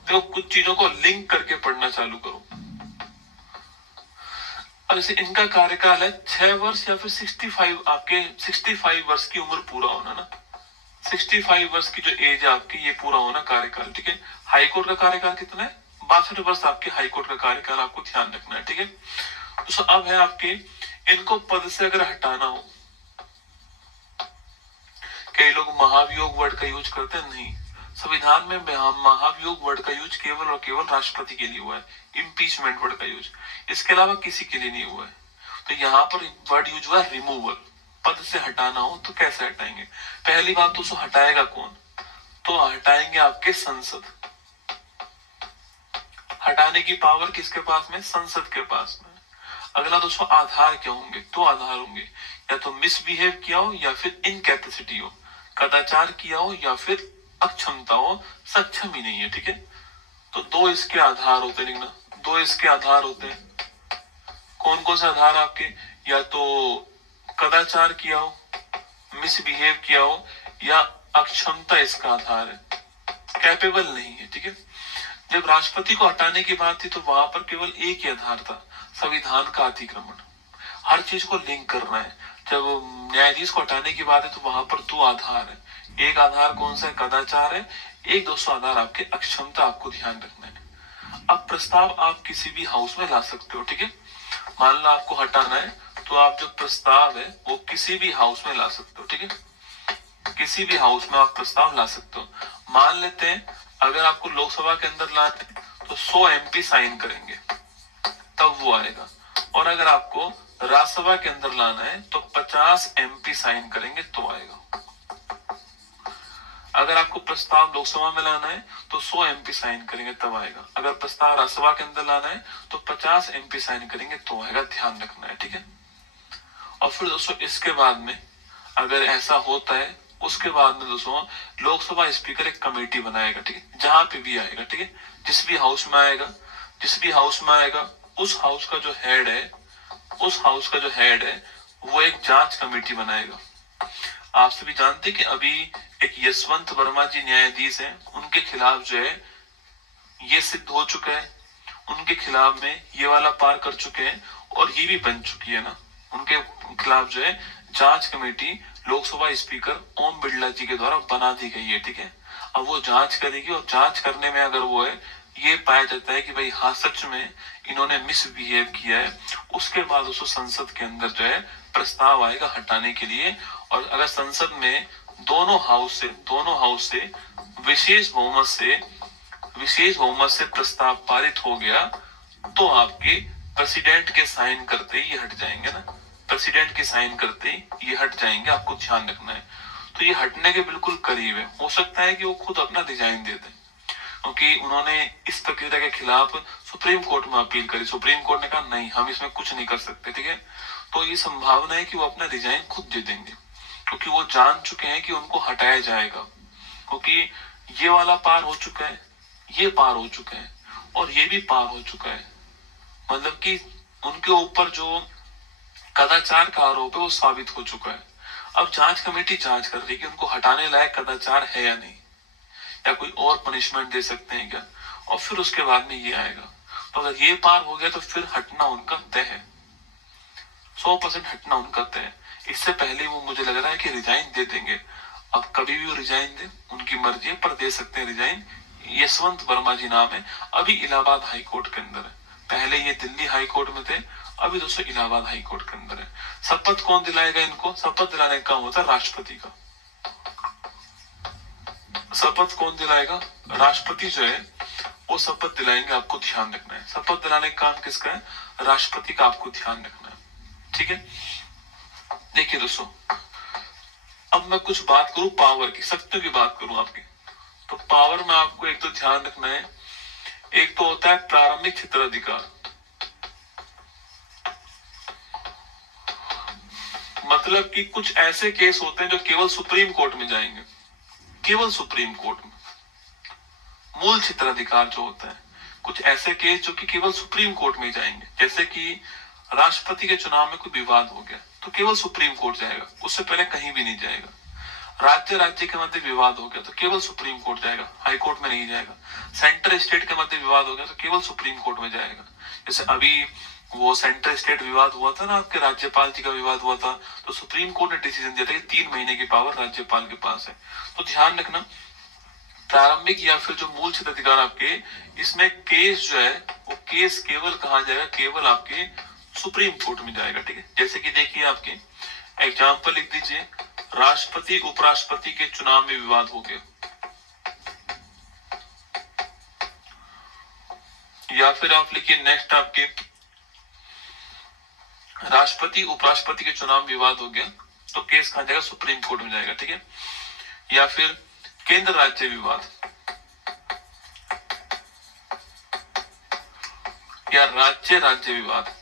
तो कुछ चीजों को लिंक करके पढ़ना चालू करो। अब जैसे इनका कार्यकाल है 6 वर्ष या फिर 65, आपके 65 वर्ष की उम्र पूरा होना ना, 65 वर्ष की जो एज है आपकी ये पूरा होना कार्यकाल। ठीक है, हाईकोर्ट का कार्यकाल कितना है, 62 वर्ष आपके हाईकोर्ट का कार्यकाल, आपको ध्यान रखना है। ठीक है, तो अब है आपके, इनको पद से अगर हटाना हो, कई लोग महाभियोग वर्ड का यूज करते हैं, नहीं, संविधान में महाभियोग वर्ड का यूज केवल और केवल राष्ट्रपति के लिए हुआ है, इम्पीचमेंट वर्ड का यूज, इसके अलावा किसी के लिए नहीं हुआ है। तो यहाँ पर वर्ड यूज हुआ है रिमूवल, पद से हटाना हो तो कैसे हटाएंगे। पहली बात तो उसको हटाएगा कौन, तो हटाएंगे आपके संसद। हटाने की पावर किसके पास में, संसद के पास में। अगला दोस्तों आधार क्या होंगे, दो आधार होंगे, या तो मिसबिहेव किया हो या फिर इनकैपेसिटी हो, कदाचार किया हो या फिर अक्षमता हो, सक्षम ही नहीं है। ठीक है, तो दो इसके आधार होते हैं, लिखना, दो इसके आधार होते हैं। कौन कौन से आधार आपके, या तो कदाचार किया हो, मिसबिहेव किया हो, या अक्षमता इसका आधार है, कैपेबल नहीं है। ठीक है, जब राष्ट्रपति को हटाने की बात थी तो वहां पर केवल एक ही आधार था, संविधान का अतिक्रमण। हर चीज को लिंक करना है। जब न्यायाधीश को हटाने की बात है तो वहां पर दो आधार है, एक आधार कौन सा है, कदाचार है, एक दोस्तों आधार आपके अक्षमता, आपको ध्यान रखना है। अब प्रस्ताव आप किसी भी हाउस में ला सकते हो। ठीक है, मान लो आपको हटाना है तो आप जो प्रस्ताव है वो किसी भी हाउस में ला सकते हो। ठीक है, किसी भी हाउस में आप प्रस्ताव ला सकते हो। मान लेते हैं अगर आपको लोकसभा के अंदर लाना है तो 100 एमपी साइन करेंगे तब वो आएगा, और अगर आपको राज्यसभा के अंदर लाना है तो 50 एमपी साइन करेंगे तो आएगा। अगर आपको प्रस्ताव लोकसभा में लाना है तो 100 एमपी साइन करेंगे तब आएगा, अगर प्रस्ताव राज्यसभा के अंदर लाना है तो 50 एमपी साइन करेंगे तो आएगा, ध्यान रखना है। ठीक है, और फिर दोस्तों इसके बाद में अगर ऐसा होता है, उसके बाद में दोस्तों लोकसभा स्पीकर एक कमेटी बनाएगा। ठीक है, जहां पे भी आएगा, ठीक है, जिस भी हाउस में आएगा, जिस भी हाउस में आएगा, उस हाउस का जो हेड है, उस हाउस का जो हेड है वो एक जांच कमेटी बनाएगा। आप सभी जानते कि अभी एक यशवंत वर्मा जी न्यायाधीश हैं, उनके खिलाफ जो है ये सिद्ध हो चुका है, उनके खिलाफ में ये वाला पार कर चुके हैं, और ये भी बन चुकी है ना, उनके खिलाफ जो है जांच कमेटी लोकसभा स्पीकर ओम बिरला जी के द्वारा बना दी गई है। ठीक है, अब वो जांच करेगी, और जांच करने में अगर वो है ये पाया जाता है कि भाई हाँ सच में इन्होंने मिसबिहेव किया है, उसके बाद उसको संसद के अंदर जो है प्रस्ताव आएगा हटाने के लिए। और अगर संसद में दोनों हाउस से विशेष बहुमत से प्रस्ताव पारित हो गया तो आपके प्रेसिडेंट के साइन करते ही ये हट जाएंगे ना, प्रेसिडेंट के साइन करते ही ये हट जाएंगे, आपको ध्यान रखना है। तो ये हटने के बिल्कुल करीब है, हो सकता है कि वो खुद अपना डिजाइन दे दें, क्योंकि उन्होंने इस प्रक्रिया के खिलाफ सुप्रीम कोर्ट में अपील करी, सुप्रीम कोर्ट ने कहा नहीं हम इसमें कुछ नहीं कर सकते। ठीक है, तो ये संभावना है कि वो अपना डिजाइन खुद दे देंगे, क्योंकि वो जान चुके हैं कि उनको हटाया जाएगा, क्योंकि ये वाला पार हो चुका है, ये पार हो चुके हैं, और ये भी पार हो चुका है, मतलब कि उनके ऊपर जो कदाचार का आरोप है वो साबित हो चुका है। अब जांच कमेटी जांच कर रही है कि उनको हटाने लायक कदाचार है या नहीं, या कोई और पनिशमेंट दे सकते हैं क्या, और फिर उसके बाद में ये आएगा। तो अगर ये पार हो गया तो फिर हटना उनका तय है, 100% हटना उनका तय है। इससे पहले वो मुझे लग रहा है कि रिजाइन दे देंगे। अब कभी भी वो रिजाइन दे, उनकी मर्जी है, पर दे सकते हैं रिजाइन। यशवंत वर्मा जी नाम है, अभी इलाहाबाद हाई कोर्ट के अंदर है। पहले ये दिल्ली हाई कोर्ट में थे, अभी दोस्तों इलाहाबाद हाई कोर्ट के अंदर है। शपथ कौन दिलाएगा इनको? शपथ दिलाने का काम होता है राष्ट्रपति का। शपथ कौन दिलाएगा? राष्ट्रपति जो है वो शपथ दिलाएंगे, आपको ध्यान रखना है। शपथ दिलाने का काम किसका है? राष्ट्रपति का, आपको ध्यान रखना है, ठीक है। देखिए दोस्तों, अब मैं कुछ बात करूं पावर की, शक्तियों की बात करूं आपकी, तो पावर में आपको एक तो ध्यान रखना है, एक तो होता है प्रारंभिक क्षेत्राधिकार, मतलब कि कुछ ऐसे केस होते हैं जो केवल सुप्रीम कोर्ट में जाएंगे, केवल सुप्रीम कोर्ट में। मूल क्षेत्राधिकार जो होता है, कुछ ऐसे केस जो कि केवल सुप्रीम कोर्ट में जाएंगे, जैसे कि राष्ट्रपति के चुनाव में कोई विवाद हो गया तो केवल सुप्रीम कोर्ट जाएगा, उससे पहले कहीं भी नहीं जाएगा। राज्य राज्य के मध्य विवाद हो गया तो केवल सुप्रीम कोर्ट जाएगा, हाई कोर्ट में नहीं जाएगा। सेंटर स्टेट के मध्य विवाद हो गया तो केवल सुप्रीम कोर्ट में जाएगा। जैसे अभी वो सेंटर स्टेट विवाद हुआ था ना, आपके राज्यपाल जी का विवाद हुआ था, तो सुप्रीम कोर्ट ने डिसीजन दिया था कि 3 महीने की पावर राज्यपाल के पास है। तो ध्यान रखना, प्रारंभिक या फिर जो मूल क्षेत्राधिकार आपके, इसमें केस जो है वो केस केवल कहा जाएगा, केवल आपके सुप्रीम कोर्ट में जाएगा, ठीक है। जैसे कि देखिए, आपके एग्जाम्पल लिख दीजिए, राष्ट्रपति उपराष्ट्रपति के चुनाव में विवाद हो गया, या फिर आप लिखिए नेक्स्ट, आपके राष्ट्रपति उपराष्ट्रपति के चुनाव में विवाद हो गया तो केस कहा जाएगा? सुप्रीम कोर्ट में जाएगा, ठीक है। या फिर केंद्र राज्य विवाद या राज्य राज्य विवाद,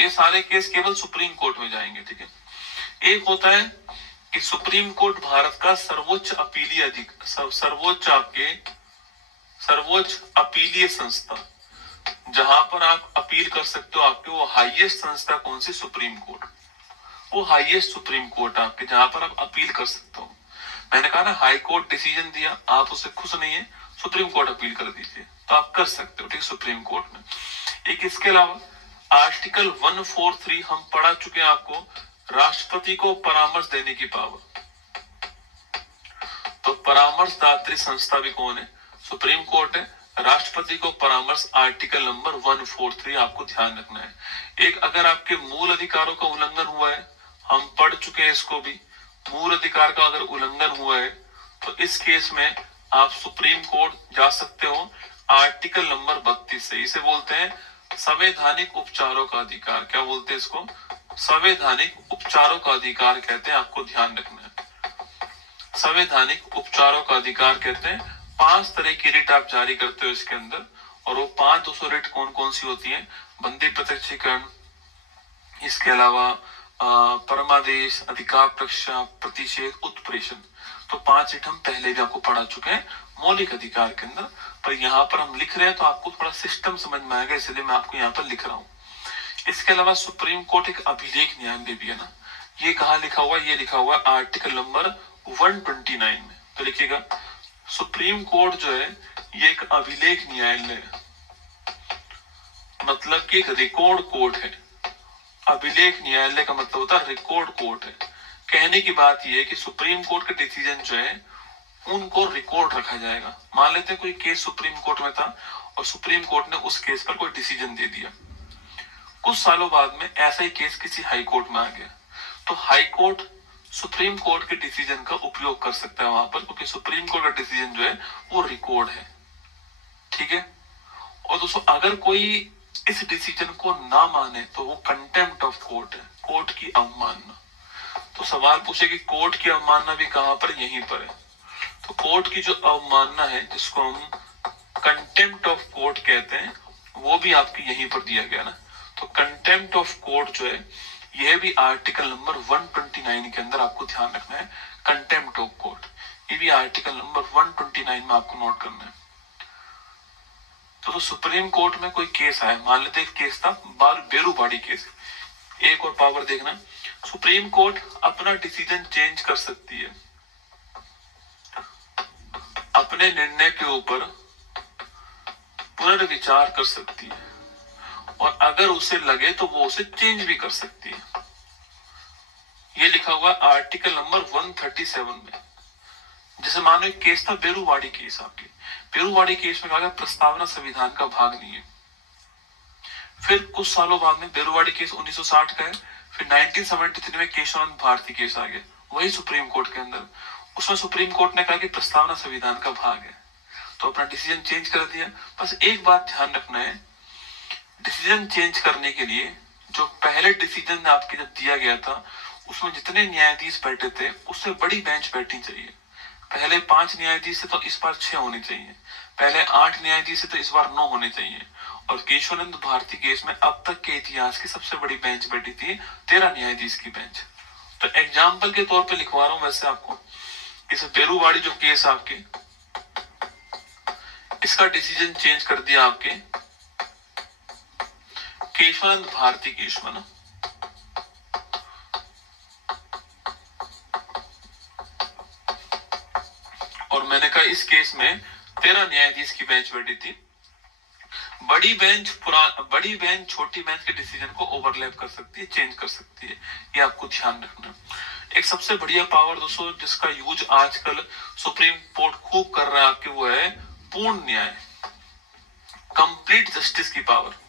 ये सारे केस केवल सुप्रीम कोर्ट में जाएंगे, ठीक है। एक होता है कि सुप्रीम कोर्ट भारत का सर्वोच्च अपीलीय सर्वोच्च अपीलीय संस्था, जहां पर आप अपील कर सकते हो। आपके वो हाईएस्ट संस्था कौन सी? Supreme court. वो हाईएस्ट सुप्रीम कोर्ट आपके, जहां पर आप अपील कर सकते हो। मैंने कहा ना, हाई कोर्ट डिसीजन दिया, आप उससे खुश नहीं है, सुप्रीम कोर्ट अपील कर दीजिए, तो आप कर सकते हो, ठीक, सुप्रीम कोर्ट में। एक इसके अलावा आर्टिकल 143 हम पढ़ा चुके हैं आपको, राष्ट्रपति को परामर्श देने की पावर। तो परामर्शदात्री संस्था भी कौन है? सुप्रीम कोर्ट है। राष्ट्रपति को परामर्श, आर्टिकल नंबर 143 आपको ध्यान रखना है। एक, अगर आपके मूल अधिकारों का उल्लंघन हुआ है, हम पढ़ चुके हैं इसको भी, मूल अधिकार का अगर उल्लंघन हुआ है तो इस केस में आप सुप्रीम कोर्ट जा सकते हो, आर्टिकल नंबर 32 से। इसे बोलते हैं संवैधानिक उपचारों का अधिकार। क्या बोलते हैं इसको? संवैधानिक उपचारों का अधिकार कहते हैं, आपको ध्यान रखना है। संवैधानिक उपचारों का अधिकार कहते हैं, 5 तरह की रिट आप जारी करते हो इसके अंदर, और वो 5 रिट कौन कौन सी होती है? बंदी प्रत्यक्षीकरण, इसके अलावा परमादेश, अधिकार प्रक्षा, प्रतिषेध, उत्प्रेषण। तो 5 रिट हम पहले भी आपको पढ़ा चुके हैं मौलिक अधिकार के अंदर, पर यहाँ पर हम लिख रहे हैं तो आपको थोड़ा सिस्टम समझ में आएगा, इसलिए मैं आपको यहाँ पर लिख रहा हूँ। इसके अलावा सुप्रीम कोर्ट एक अभिलेख न्यायालय भी है ना, ये कहाँ लिखा हुआ? ये लिखा हुआ आर्टिकल नंबर 129 में। तो लिखिएगा, सुप्रीम कोर्ट जो है ये एक अभिलेख न्यायालय है, मतलब कि एक रिकॉर्ड कोर्ट है। अभिलेख न्यायालय का मतलब होता है रिकॉर्ड कोर्ट है। कहने की बात यह है कि सुप्रीम कोर्ट के डिसीजन जो है उनको रिकॉर्ड रखा जाएगा। मान लेते हैं कोई केस सुप्रीम कोर्ट में था और सुप्रीम कोर्ट ने उस केस पर कोई डिसीजन दे दिया, कुछ सालों बाद में ऐसा ही केस किसी हाई कोर्ट में आ गया, तो हाई कोर्ट सुप्रीम कोर्ट के डिसीजन का उपयोग कर सकता है वहां पर, क्योंकि सुप्रीम कोर्ट का डिसीजन जो है वो रिकॉर्ड है, ठीक है। और दोस्तों, अगर कोई इस डिसीजन को ना माने तो वो कंटेम्प्ट ऑफ कोर्ट है, कोर्ट की अवमानना। तो सवाल पूछे कि कोर्ट की अवमानना भी कहां पर? यहीं पर है। तो कोर्ट की जो अवमानना है, जिसको हम कंटेम्प्ट ऑफ कोर्ट कहते हैं, वो भी आपकी यहीं पर दिया गया ना। तो कंटेम्प्ट ऑफ कोर्ट जो है, यह भी आर्टिकल नंबर 129 के अंदर आपको ध्यान रखना है। कंटेम्प्ट ऑफ कोर्ट, ये भी आर्टिकल नंबर 129 में आपको नोट करना है। तो सुप्रीम कोर्ट में कोई केस आया, मान लेते एक केस था बेरूबाड़ी केस। एक और पावर देखना, सुप्रीम कोर्ट अपना डिसीजन चेंज कर सकती है, अपने निर्णय के ऊपर पुनर्विचार कर सकती है, और अगर उसे लगे तो वो उसे चेंज भी कर सकती है। ये लिखा हुआ आर्टिकल नंबर 137 में। जैसे मानो एक केस था बेरूवाड़ी केस, आपके बेरूवाड़ी केस में कहा गया प्रस्तावना संविधान का भाग नहीं है। फिर कुछ सालों बाद में बेरूवाड़ी केस 1960 का है, फिर 1973 में केशवानंद भारती केस आ गया, वही सुप्रीम कोर्ट के अंदर। उसमें सुप्रीम कोर्ट ने कहा कि प्रस्तावना संविधान का भाग है, तो अपना डिसीजन चेंज कर दिया। बस एक बात ध्यान रखना है, डिसीजन चेंज करने के लिए जो पहले डिसीजन आपके जब दिया गया था उसमें जितने न्यायाधीश बैठे थे उससे बड़ी बेंच बैठनी चाहिए। पहले 5 न्यायाधीश थे तो इस बार 6 होने चाहिए, पहले 8 न्यायाधीश थे तो इस बार 9 होने चाहिए। और केशवानंद भारती केस में अब तक के इतिहास की सबसे बड़ी बेंच बैठी थी 13 न्यायाधीश की बेंच। तो एग्जाम्पल के तौर पे लिखवा रहा हूं वैसे आपको, इस बेरूवाड़ी जो केस आपके, इसका डिसीजन चेंज कर दिया आपके केशवानंद भारती केस में ना। और मैंने कहा इस केस में 13 न्यायाधीश की बेंच बैठी थी। बड़ी बेंच छोटी बेंच के डिसीजन को ओवरलैप कर सकती है, चेंज कर सकती है, ये आपको ध्यान रखना। एक सबसे बढ़िया पावर दोस्तों जिसका यूज आजकल सुप्रीम कोर्ट खूब कर रहा है आपके, वो है पूर्ण न्याय, कंप्लीट जस्टिस की power.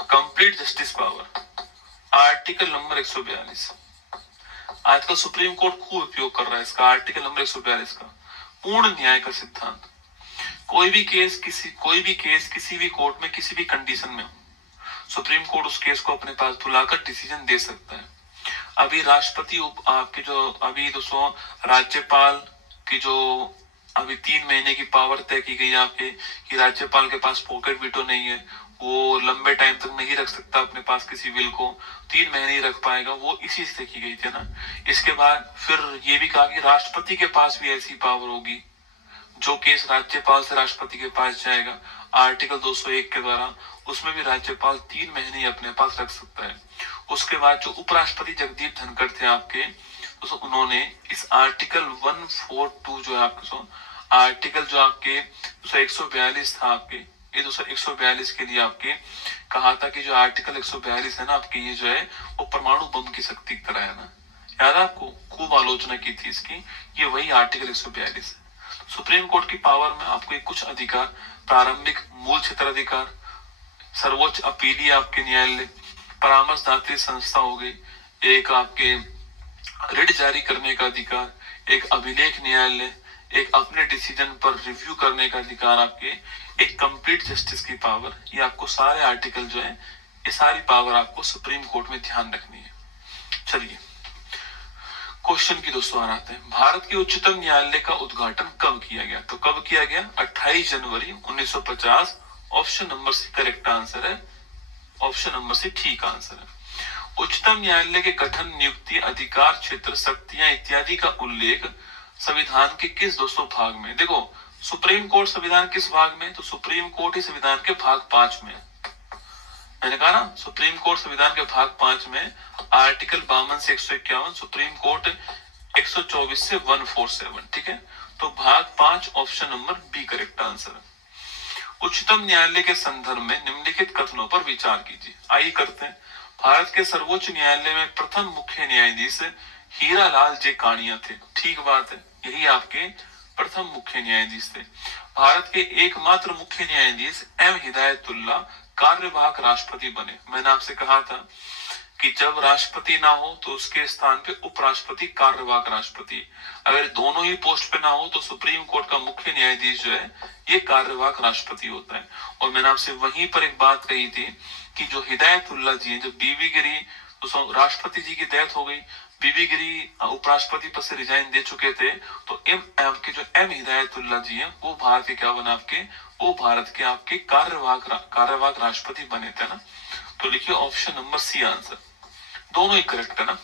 Complete justice power, article number 142। आजकल सुप्रीम कोर्ट खूब उपयोग कर रहा है इसका, आर्टिकल नंबर 142 का, पूर्ण न्याय का सिद्धांत। कोई भी केस किसी भी कोर्ट में किसी भी कंडीशन में हो, सुप्रीम कोर्ट उस केस को अपने पास बुलाकर डिसीजन दे सकता है। अभी राष्ट्रपति आपके जो अभी दोस्तों राज्यपाल की जो अभी 3 महीने की पावर तय की गई आपके, कि राज्यपाल के पास पॉकेट वीटो नहीं है, वो लंबे टाइम तक नहीं रख सकता अपने पास किसी बिल को, 3 महीने ही रख पाएगा, वो इसी से की गई थी ना। इसके बाद फिर ये भी कहा कि राष्ट्रपति के पास भी ऐसी पावर होगी, जो केस राज्यपाल से राष्ट्रपति के पास जाएगा आर्टिकल 201 के द्वारा, उसमें भी राज्यपाल 3 महीने ही अपने पास रख सकता है। उसके बाद जो उपराष्ट्रपति जगदीप धनखड़ थे आपके, तो उन्होंने इस आर्टिकल 142 जो है आपके, आर्टिकल जो आपके 142 था आपके, ये 142 के लिए आपके कहा था कि जो आर्टिकल 142 है ना आपके, ये जो है वो परमाणु बम की शक्ति की तरह है ना, याद है आपको, खूब आलोचना की थी इसकी, ये वही आर्टिकल 142 है। सुप्रीम कोर्ट की पावर में आपको कुछ अधिकार, प्रारंभिक मूल क्षेत्र अधिकार, सर्वोच्च अपीलीय आपके न्यायालय, परामर्शदात्री संस्था हो गई, एक आपके रिट जारी करने का अधिकार, एक अभिलेख न्यायालय, एक अपने डिसीजन पर रिव्यू करने का अधिकार आपके, एक कंप्लीट जस्टिस की पावर। ये आपको सारे आर्टिकल जो है, ये सारी पावर आपको सुप्रीम कोर्ट में ध्यान रखनी है। चलिए क्वेश्चन की दोस्तों आते हैं, भारत के उच्चतम न्यायालय का उद्घाटन कब किया गया? तो कब किया गया? 28 जनवरी 1950। Option number C correct answer है, ऑप्शन नंबर सी ठीक आंसर है। उच्चतम न्यायालय के गठन, नियुक्ति, अधिकार क्षेत्र, शक्तियां इत्यादि का उल्लेख संविधान के किस दोस्तों भाग में? देखो सुप्रीम कोर्ट संविधान किस भाग में? तो सुप्रीम कोर्ट ही संविधान के भाग 5 में। मैंने कहा ना सुप्रीम कोर्ट संविधान के भाग 5 में आर्टिकल 52 से 151, सुप्रीम कोर्ट 124 से 147, ठीक है। तो भाग 5 option number B correct answer है। उच्चतम न्यायालय के संदर्भ में निम्नलिखित कथनों पर विचार कीजिए। आइए करते हैं। भारत के सर्वोच्च न्यायालय में प्रथम मुख्य न्यायाधीश हीरालाल जे कानिया थे, ठीक बात है, यही आपके प्रथम मुख्य न्यायाधीश थे। भारत के एकमात्र मुख्य न्यायाधीश एम हिदायतुल्लाह कार्यवाहक राष्ट्रपति बने। मैंने आपसे कहा था कि जब राष्ट्रपति ना हो तो उसके स्थान पे उपराष्ट्रपति कार्यवाहक राष्ट्रपति, अगर दोनों ही पोस्ट पे ना हो तो सुप्रीम कोर्ट का मुख्य न्यायाधीश जो है ये कार्यवाहक राष्ट्रपति होता है। और मैंने आपसे वहीं पर एक बात कही थी कि जो हिदायतुल्लाह जी है, जब बीबी गिरी तो राष्ट्रपति जी की डेथ हो गई, बीबी गिरी उपराष्ट्रपति पद से रिजाइन दे चुके थे, तो एम हिदायतुल्लाह जी हैं वो भारत के क्या बना आपके, वो भारत के आपके कार्यवाहक राष्ट्रपति बने थे ना। तो लिखिए ऑप्शन नंबर सी आंसर, दोनों ही करेक्ट है ना।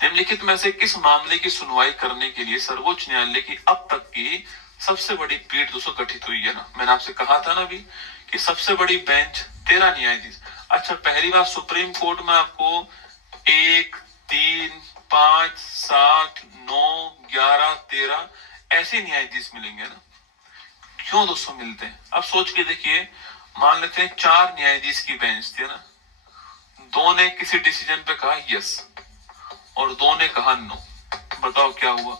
निम्नलिखित में से किस मामले की सुनवाई करने के लिए सर्वोच्च न्यायालय की अब तक की सबसे बड़ी पीठ दोस्तों गठित हुई है ना? मैंने आपसे कहा था ना अभी कि सबसे बड़ी बेंच 13 न्यायाधीश। अच्छा, पहली बार सुप्रीम कोर्ट में आपको 1, 3, 5, 7, 9, 11, 13 ऐसे न्यायाधीश मिलेंगे ना। क्यों दोस्तों मिलते हैं? अब सोच के देखिए, मान लेते हैं 4 न्यायाधीश की बेंच थी ना, 2 ने किसी डिसीजन पे कहा यस और 2 ने कहा नो, बताओ क्या हुआ?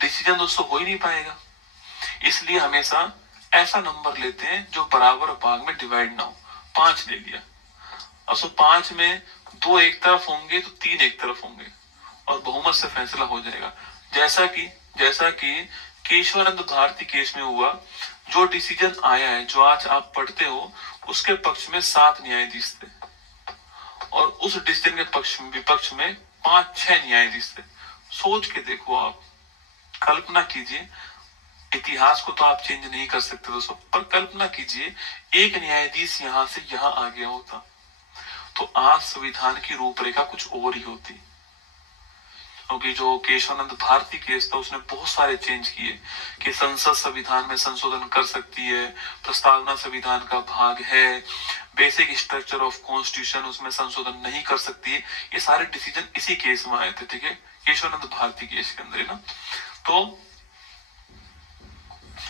डिसीजन दोस्तों हो ही नहीं पाएगा। इसलिए हमेशा ऐसा नंबर लेते हैं जो बराबर भाग में डिवाइड ना हो। 5 ले लिया, और सो 5 में 2 एक तरफ होंगे तो 3 एक तरफ होंगे और बहुमत से फैसला हो जाएगा। जैसा कि केशवानंद भारती केस में हुआ, जो डिसीजन आया है जो आज आप पढ़ते हो, उसके पक्ष में 7 न्यायाधीश थे और उस डिसीजन के पक्ष में विपक्ष में 5-6 न्यायाधीश थे। सोच के देखो आप, कल्पना कीजिए, इतिहास को तो आप चेंज नहीं कर सकते दोस्तों, पर कल्पना कीजिए एक न्यायाधीश यहां से यहां आ गया होता तो आज संविधान की रूपरेखा कुछ और ही होती। क्योंकि जो केशवानंद भारती केस था उसने बहुत सारे चेंज किए कि संसद संविधान में संशोधन कर सकती है, प्रस्तावना संविधान का भाग है, बेसिक स्ट्रक्चर ऑफ कॉन्स्टिट्यूशन उसमें संशोधन नहीं कर सकती है। ये सारे डिसीजन इसी केस में आए थे, ठीक है, केशवानंद भारती केस के अंदर ना। तो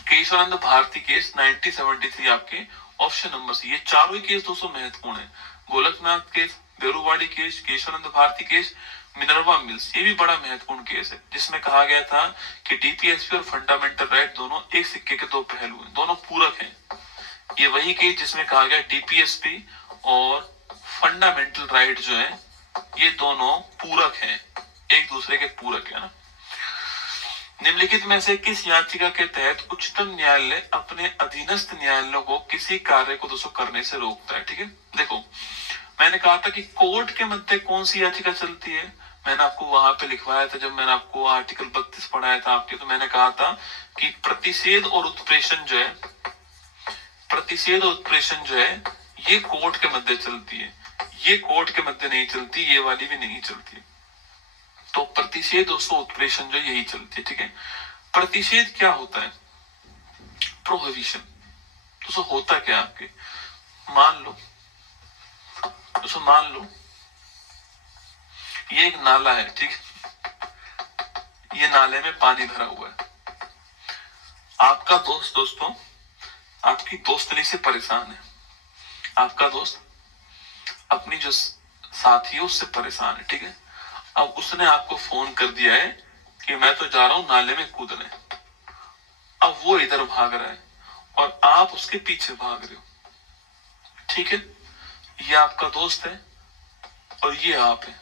केशवानंद भारती केस 1973 आपके ऑप्शन नंबर सी। ये चारों ही केस दोस्तों महत्वपूर्ण है। Golaknath case, Berubari case, Kesavananda Bharati case, Minerva Mills, ये भी बड़ा महत्वपूर्ण केस है जिसमें कहा गया था कि डीपीएसपी और फंडामेंटल राइट दोनों एक सिक्के के दो पहलू हैं, दोनों पूरक हैं। ये वही केस जिसमें कहा गया डीपीएसपी और फंडामेंटल राइट जो है ये दोनों पूरक हैं, एक दूसरे के पूरक है ना। निम्नलिखित में से किस याचिका के तहत उच्चतम न्यायालय अपने अधीनस्थ न्यायालयों को किसी कार्य को दोस्तों करने से रोकता है? ठीक है, देखो मैंने कहा था कि कोर्ट के मध्य कौन सी याचिका चलती है, मैंने आपको वहां पे लिखवाया था जब मैंने आपको आर्टिकल 32 पढ़ाया था आपके, तो मैंने कहा था कि प्रतिषेध और उत्प्रेषण जो है, प्रतिषेध और उत्प्रेषण जो है ये कोर्ट के मध्य चलती है, ये कोर्ट के मध्य नहीं चलती, ये वाली भी नहीं चलती। तो प्रतिषेध दोस्तों उत्प्रेषण जो यही चलती है, ठीक है। प्रतिषेध क्या होता है? प्रोहिबिशन। दोस्तों होता क्या आपके, मान लो दोस्तों, मान लो ये एक नाला है, ठीक है, ये नाले में पानी भरा हुआ है, आपका दोस्त दोस्तों आपकी दोस्तनी से परेशान है, आपका दोस्त अपनी जो साथी है उससे परेशान है, ठीक है। अब उसने आपको फोन कर दिया है कि मैं तो जा रहा हूं नाले में कूदने। अब वो इधर भाग रहा है और आप उसके पीछे भाग रहे हो, ठीक है। ये आपका दोस्त है और ये आप है।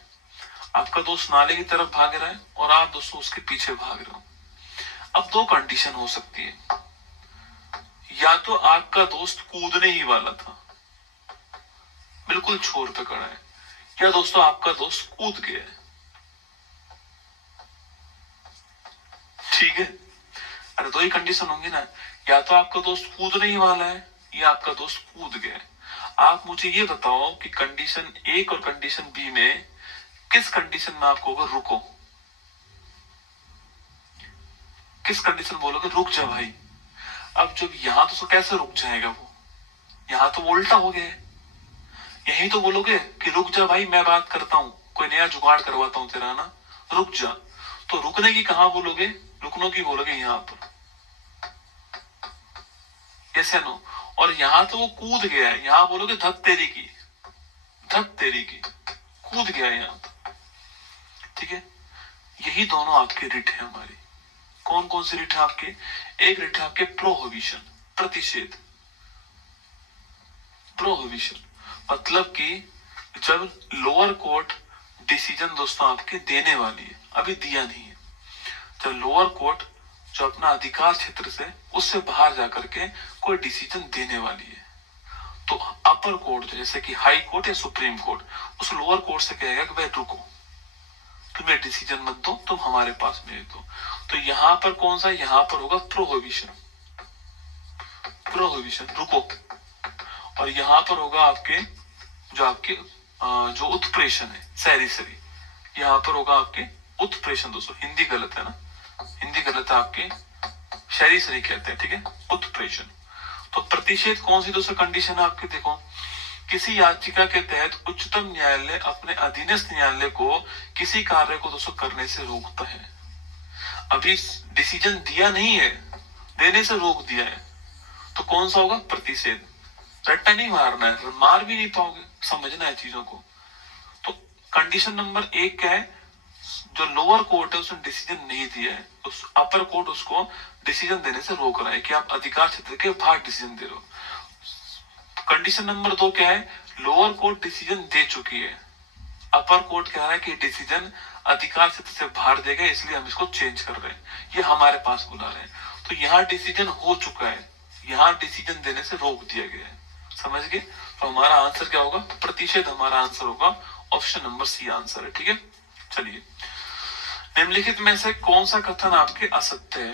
आपका दोस्त नाले की तरफ भाग रहा है और आप दोस्तों उसके पीछे भाग रहे हो। अब दो कंडीशन हो सकती है, या तो आपका दोस्त कूदने ही वाला था, बिल्कुल छोर पे खड़ा है, या दोस्तों आपका दोस्त कूद गया है, ठीक है। अरे दो ही कंडीशन होंगी ना, या तो आपका दोस्त कूदने ही वाला है या आपका दोस्त कूद गया है। आप मुझे ये बताओ कि कंडीशन ए और कंडीशन बी में किस कंडीशन में आपको होगा रुको, किस कंडीशन बोलोगे रुक जा भाई। अब जब यहां तो कैसे रुक जाएगा वो, यहां तो वो उल्टा हो गया है, यही तो बोलोगे कि रुक जा भाई मैं बात करता हूं, कोई नया जुगाड़ करवाता हूं तेरा ना, रुक जा। तो रुकने की कहां बोलोगे, रुकने की बोलोगे यहां पर, कैसे नो। और यहां तो वो कूद गया है, यहां बोलोगे धत तेरी की, धत तेरी की, कूद गया है यहां, ठीक है। यही दोनों आपके रिट है हमारी। कौन कौन सी रिट है आपके? एक रिट है आपके प्रोहिबिशन, प्रतिषेध। प्रोहिबिशन मतलब कि जब लोअर कोर्ट डिसीजन दोस्तों आपके देने वाली है, अभी दिया नहीं है, जब लोअर कोर्ट जो अपना अधिकार क्षेत्र से उससे बाहर जाकर के कोई डिसीजन देने वाली है, तो अपर कोर्ट जैसे कि हाई कोर्ट या सुप्रीम कोर्ट उस लोअर कोर्ट से कहेगा कि भाई रुको, तुम्हें डिसीजन मत दो, तुम हमारे पास भेज दो। तो यहां पर कौन सा, यहां पर होगा प्रोहिबिशन, प्रोहिबिशन रुको। और यहां पर होगा आपके जो उत्प्रेषण है, सैरी, यहाँ पर होगा आपके उत्प्रेषण। दोस्तों हिंदी गलत है ना, हिंदी गलत है आपके, शहरी सही कहते हैं, ठीक है, उत्प्रेषण। तो प्रतिषेध कौन सी दोस्तों कंडीशन है आपके, देखो, किसी याचिका के तहत उच्चतम न्यायालय अपने अधीनस्थ न्यायालय को किसी कार्य को दोस्तों करने से रोकता है। अभी डिसीजन दिया नहीं है, देने से रोक दिया है, तो कौन सा होगा, प्रतिषेध। रट्टा नहीं मारना है, मार भी नहीं पाओगे, समझना है चीजों को। तो कंडीशन नंबर 1 क्या है, जो लोअर कोर्ट है उसने डिसीजन नहीं दिया है, उस अपर कोर्ट उसको डिसीजन देने से रोक रहा है कि आप अधिकार क्षेत्र के बाहर डिसीजन दे रहे हो। कंडीशन नंबर 2 क्या है, लोअर कोर्ट डिसीजन दे चुकी है, अपर कोर्ट कह रहा है कि डिसीजन अधिकार क्षेत्र से बाहर देगा, इसलिए हम इसको चेंज कर रहे हैं, ये हमारे पास बुला रहे हैं। तो यहाँ डिसीजन हो चुका है, यहाँ डिसीजन देने से रोक दिया गया है, समझ गए। तो हमारा आंसर क्या होगा, प्रतिषेध हमारा आंसर होगा, ऑप्शन नंबर सी आंसर है, ठीक है। चलिए, निम्नलिखित में से कौन सा कथन आपके असत्य है।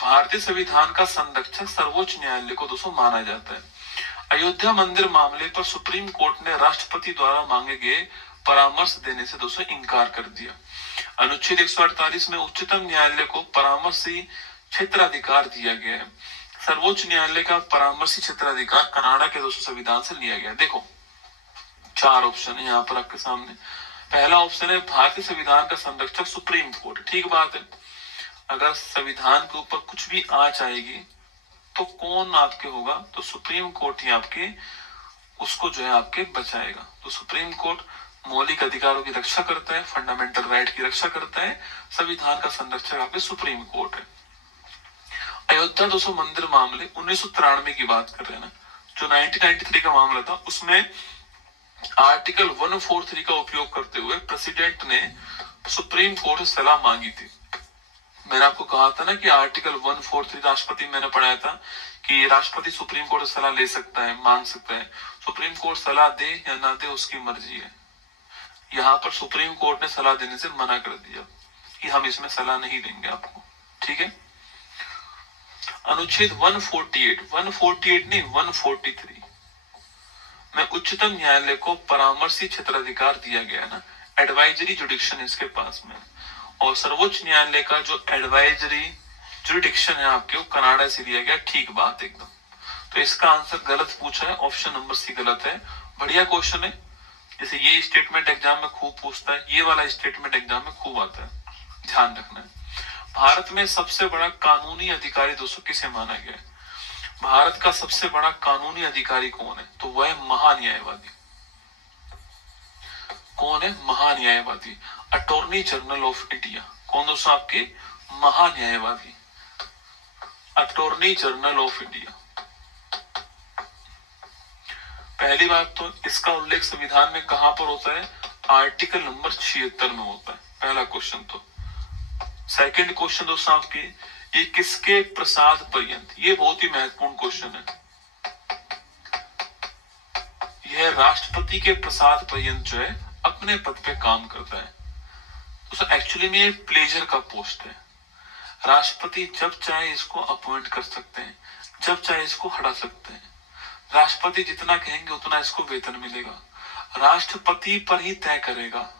भारतीय संविधान का संरक्षक सर्वोच्च न्यायालय को दोस्तों माना जाता है। अयोध्या मंदिर मामले पर सुप्रीम कोर्ट ने राष्ट्रपति द्वारा मांगे गए परामर्श देने से दोस्तों इनकार कर दिया। अनुच्छेद 148 में उच्चतम न्यायालय को परामर्शी क्षेत्राधिकार दिया गया है। सर्वोच्च न्यायालय का परामर्शी क्षेत्राधिकार कनाडा के दोस्तों संविधान से लिया गया। देखो 4 ऑप्शन है यहाँ पर आपके सामने। पहला ऑप्शन है भारतीय संविधान का संरक्षक सुप्रीम कोर्ट, ठीक बात है। अगर संविधान के ऊपर कुछ भी आंच आएगी तो कौन आपके होगा, तो सुप्रीम कोर्ट ही आपके उसको जो है आपके बचाएगा। तो सुप्रीम कोर्ट मौलिक अधिकारों की रक्षा करता है, फंडामेंटल राइट की रक्षा करता है, संविधान का संरक्षक आपके सुप्रीम कोर्ट है। अयोध्या 200 मंदिर मामले 1993 की बात कर रहे हैं ना, जो 1993 का मामला था, उसमें आर्टिकल 143 का उपयोग करते हुए प्रेसिडेंट ने सुप्रीम कोर्ट से सलाह मांगी थी। मैंने आपको कहा था ना कि आर्टिकल 143 राष्ट्रपति, मैंने पढ़ाया था कि राष्ट्रपति सुप्रीम कोर्ट से सलाह ले सकता है, मांग सकता है। सुप्रीम कोर्ट सलाह दे या ना दे उसकी मर्जी है। यहाँ पर सुप्रीम कोर्ट ने सलाह देने से मना कर दिया कि हम इसमें सलाह नहीं देंगे आपको, ठीक है। अनुच्छेद 148 नहीं 143 में उच्चतम न्यायालय को परामर्शी क्षेत्राधिकार दिया गया ना, एडवाइजरी जुडिक्शन इसके पास में, और सर्वोच्च न्यायालय का जो एडवाइजरी जुडिक्शन है आपके, वो कनाडा से लिया गया, ठीक बात एकदम। तो इसका आंसर गलत पूछा है, ऑप्शन नंबर सी गलत है। बढ़िया क्वेश्चन है, जैसे ये स्टेटमेंट एग्जाम में खूब पूछता है, ये वाला स्टेटमेंट एग्जाम में खूब आता है, ध्यान रखना है। भारत में सबसे बड़ा कानूनी अधिकारी दोस्तों किसे माना गया है। भारत का सबसे बड़ा कानूनी अधिकारी कौन है, तो वह है महान्यायवादी। कौन है, महान्यायवादी, अटॉर्नी जनरल ऑफ इंडिया। कौन दोस्तों आपके, महान्यायवादी, अटॉर्नी जनरल ऑफ इंडिया। पहली बात तो इसका उल्लेख संविधान में कहां पर होता है, आर्टिकल नंबर 76 में होता है, पहला क्वेश्चन तो। सेकंड क्वेश्चन दोस्तों आपके, ये किसके प्रसाद पर्यंत, ये बहुत ही महत्वपूर्ण क्वेश्चन है। यह राष्ट्रपति के प्रसाद पर्यंत जो है अपने पद पे काम करता है। तो एक्चुअली में ये प्लेजर का पोस्ट है। राष्ट्रपति जब चाहे इसको अपॉइंट कर सकते हैं, जब चाहे इसको हटा सकते हैं। राष्ट्रपति जितना कहेंगे उतना इसको वेतन मिलेगा, राष्ट्रपति पर ही तय करेगा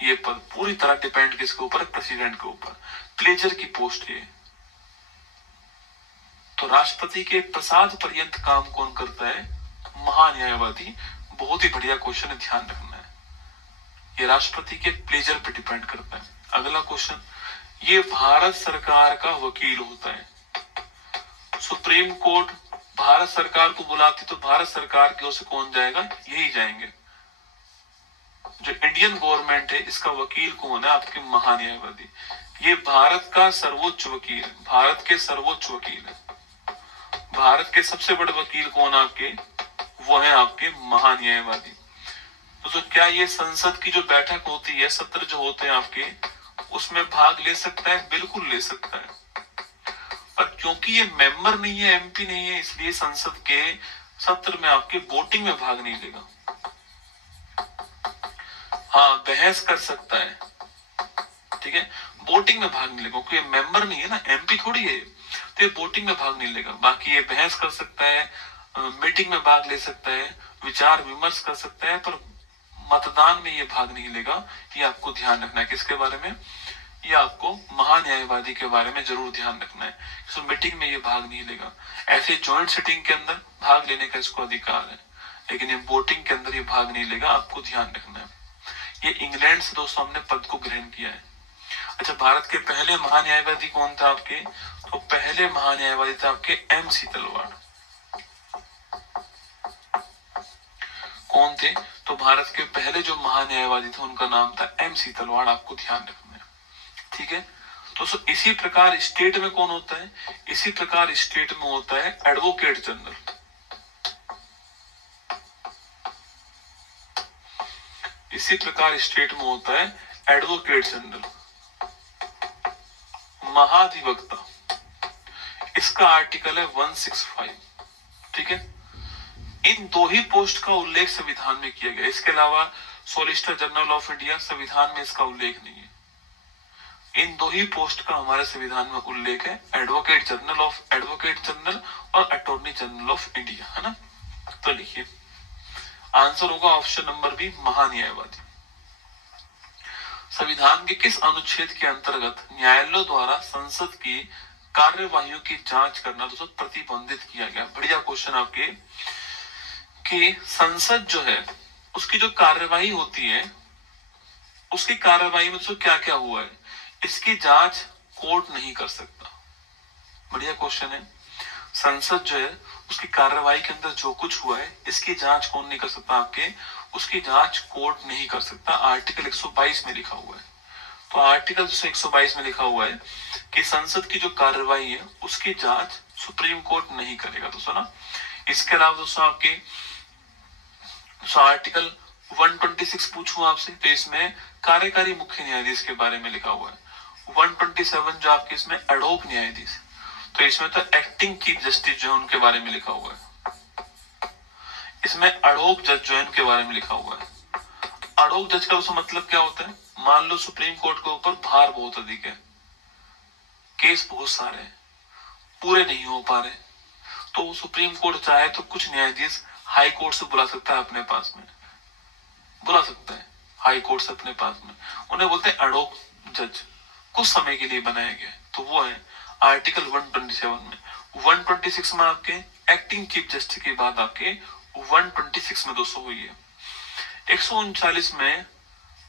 ये पद, पूरी तरह डिपेंड किसके ऊपर, प्रेसिडेंट के ऊपर। प्लेजर की पोस्ट ये। तो राष्ट्रपति के प्रसाद पर्यंत काम कौन करता है, महान्यायवादी। बहुत ही बढ़िया क्वेश्चन है, ध्यान रखना है, ये राष्ट्रपति के प्लेजर पे डिपेंड करता है। अगला क्वेश्चन, ये भारत सरकार का वकील होता है। सुप्रीम कोर्ट भारत सरकार को बुलाती तो भारत सरकार की ओर से कौन जाएगा, यही जाएंगे। जो इंडियन गवर्नमेंट है इसका वकील कौन है, आपके महान्यायवादी। ये भारत का सर्वोच्च वकील है, भारत के सर्वोच्च वकील है। भारत के सबसे बड़े वकील कौन आपके, वो है आपके महान्यायवादी। तो क्या ये संसद की जो बैठक होती है, सत्र जो होते हैं आपके, उसमें भाग ले सकता है, बिल्कुल ले सकता है। पर क्योंकि ये मेंबर नहीं है, एमपी नहीं है, इसलिए संसद के सत्र में आपके वोटिंग में भाग नहीं लेगा। हाँ, बहस कर सकता है, ठीक है, वोटिंग में भाग नहीं लेगा, क्योंकि मेंबर नहीं है ना, एमपी थोड़ी है, तो ये वोटिंग में भाग नहीं लेगा। बाकी ये बहस कर सकता है, मीटिंग में भाग ले सकता है, विचार विमर्श कर सकता है, पर मतदान में ये भाग नहीं लेगा। ये आपको ध्यान रखना है। किसके बारे में? ये आपको महान्यायवादी के बारे में जरूर ध्यान रखना है। तो मीटिंग में ये भाग नहीं लेगा। ऐसे ज्वाइंट सिटिंग के अंदर भाग लेने का इसको अधिकार है, लेकिन ये वोटिंग के अंदर ये भाग नहीं लेगा। आपको ध्यान रखना है। ये इंग्लैंड से दोस्तों हमने पद को ग्रहण किया है। अच्छा, भारत के पहले महान्यायवादी कौन था आपके? तो पहले महान्यायवादी था आपके MC तलवाड़। कौन थे? तो भारत के पहले जो महान्यायवादी थे उनका नाम था MC तलवाड़। आपको ध्यान रखना है, ठीक है। तो इसी प्रकार स्टेट में कौन होता है? इसी प्रकार स्टेट में होता है एडवोकेट जनरल। इसी प्रकार स्टेट में होता है एडवोकेट जनरल, महाधिवक्ता। इसका आर्टिकल है 165, ठीक है। इन दो ही पोस्ट का उल्लेख संविधान में किया गया। इसके अलावा सॉलिसिटर जनरल ऑफ इंडिया, संविधान में इसका उल्लेख नहीं है। इन दो ही पोस्ट का हमारे संविधान में उल्लेख है, एडवोकेट जनरल और अटॉर्नी जनरल ऑफ इंडिया, है ना। तो लिखिए, आंसर होगा ऑप्शन नंबर बी, महान्यायवादी। संविधान के किस अनुच्छेद के अंतर्गत न्यायालयों द्वारा संसद की कार्यवाहियों की जांच करना दोस्तों प्रतिबंधित किया गया? बढ़िया क्वेश्चन आपके, कि संसद जो है उसकी जो कार्यवाही होती है, उसकी कार्यवाही में दोस्तों क्या क्या हुआ है, इसकी जांच कोर्ट नहीं कर सकता। बढ़िया क्वेश्चन है। संसद जो है उसकी कार्यवाही के अंदर जो कुछ हुआ है, इसकी जांच कौन नहीं कर सकता आपके? उसकी जांच कोर्ट नहीं कर सकता। आर्टिकल 122 में लिखा हुआ है। तो आर्टिकल 122 में लिखा हुआ है कि संसद की जो कार्यवाही है उसकी जांच सुप्रीम कोर्ट नहीं करेगा दोस्तों ना। इसके अलावा दोस्तों आपके आर्टिकल 126 पूछूं आपसे, तो इसमें कार्यकारी मुख्य न्यायाधीश के बारे में लिखा हुआ है। 127 जो आपके इसमें एडहोक न्यायाधीश, तो इसमें तो एक्टिंग चीफ जस्टिस जो है उनके बारे में लिखा हुआ है। इसमें एडहोक जज जो है उनके बारे में लिखा हुआ है। एडहोक जज का उसका मतलब क्या होता है? मान लो सुप्रीम कोर्ट के ऊपर भार बहुत अधिक है, केस बहुत सारे हैं, पूरे नहीं हो पा रहे, तो सुप्रीम कोर्ट चाहे तो कुछ न्यायाधीश हाई कोर्ट से बुला सकता है अपने पास में, बुला सकता है हाई कोर्ट से अपने पास में। उन्हें बोलते हैं एडहोक जज, कुछ समय के लिए बनाया गया। तो वो है आर्टिकल 127 में। 126 में आपके एक्टिंग चीफ जस्टिस की बात आपके 126 में दोस्तों हुई है। 139 में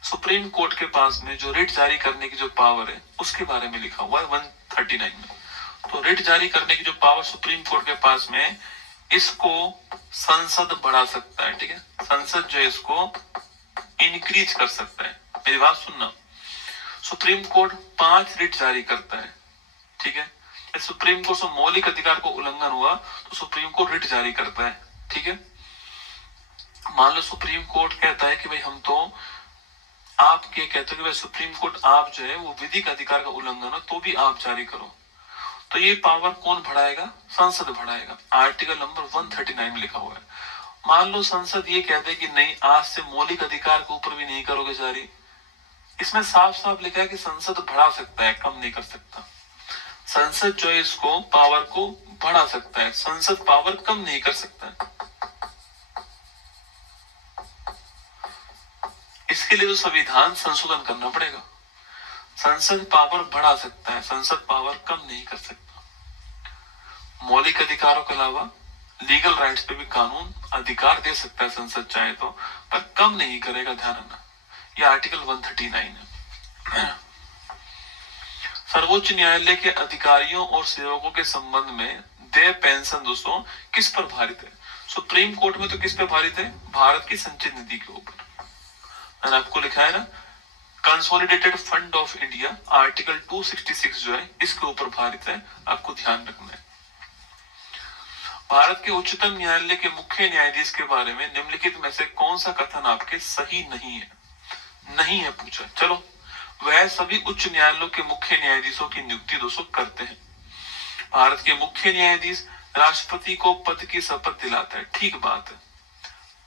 सुप्रीम कोर्ट के पास में जो रिट जारी करने की जो पावर है उसके बारे में लिखा हुआ है 139 में। तो रिट जारी करने की जो पावर सुप्रीम कोर्ट के पास में, इसको संसद बढ़ा सकता है, ठीक है। संसद जो है इसको इंक्रीज कर सकता है। मेरी बात सुनना, सुप्रीम कोर्ट 5 रिट जारी करता है, ठीक है। सुप्रीम कोर्ट से मौलिक अधिकार को उल्लंघन हुआ तो सुप्रीम कोर्ट रिट जारी करता है, ठीक है। मान लो सुप्रीम कोर्ट कहता है कि भाई हम तो आप क्या कहते हो कि भाई सुप्रीम कोर्ट आप जो है वो विधिक अधिकार का उल्लंघन हो तो भी आप जारी करो, तो ये पावर कौन बढ़ाएगा? संसद बढ़ाएगा। आर्टिकल नंबर 139 में लिखा हुआ है। मान लो संसद ये कहते हैं कि नहीं, आज से मौलिक अधिकार के ऊपर भी नहीं करोगे जारी। इसमें साफ साफ लिखा है कि संसद बढ़ा सकता है, कम नहीं कर सकता। संसद जो है इसको पावर को बढ़ा सकता है, संसद पावर कम नहीं कर सकता है। इसके लिए तो संविधान संशोधन करना पड़ेगा। संसद पावर बढ़ा सकता है, संसद पावर कम नहीं कर सकता। मौलिक अधिकारों के अलावा लीगल राइट्स पे भी कानून अधिकार दे सकता है संसद चाहे तो, पर कम नहीं करेगा, ध्यान रखना। यह आर्टिकल 139 है। सर्वोच्च न्यायालय के अधिकारियों और सेवकों के संबंध में देय पेंशन दोस्तों किस पर भारित है? सुप्रीम कोर्ट में तो किस पे भारित है? भारत की संचित निधि के ऊपर। मैंने आपको लिखा है ना, consolidated fund of India, article 266 जो है इसके ऊपर भारित है। आपको ध्यान रखना है। भारत के उच्चतम न्यायालय के मुख्य न्यायाधीश के बारे में निम्नलिखित में से कौन सा कथन आपके सही नहीं है? नहीं है पूछा। चलो, वह सभी उच्च न्यायालयों के मुख्य न्यायाधीशों की नियुक्ति दोस्तों करते हैं। भारत के मुख्य न्यायाधीश राष्ट्रपति को पद की शपथ दिलाता है। ठीक बात है,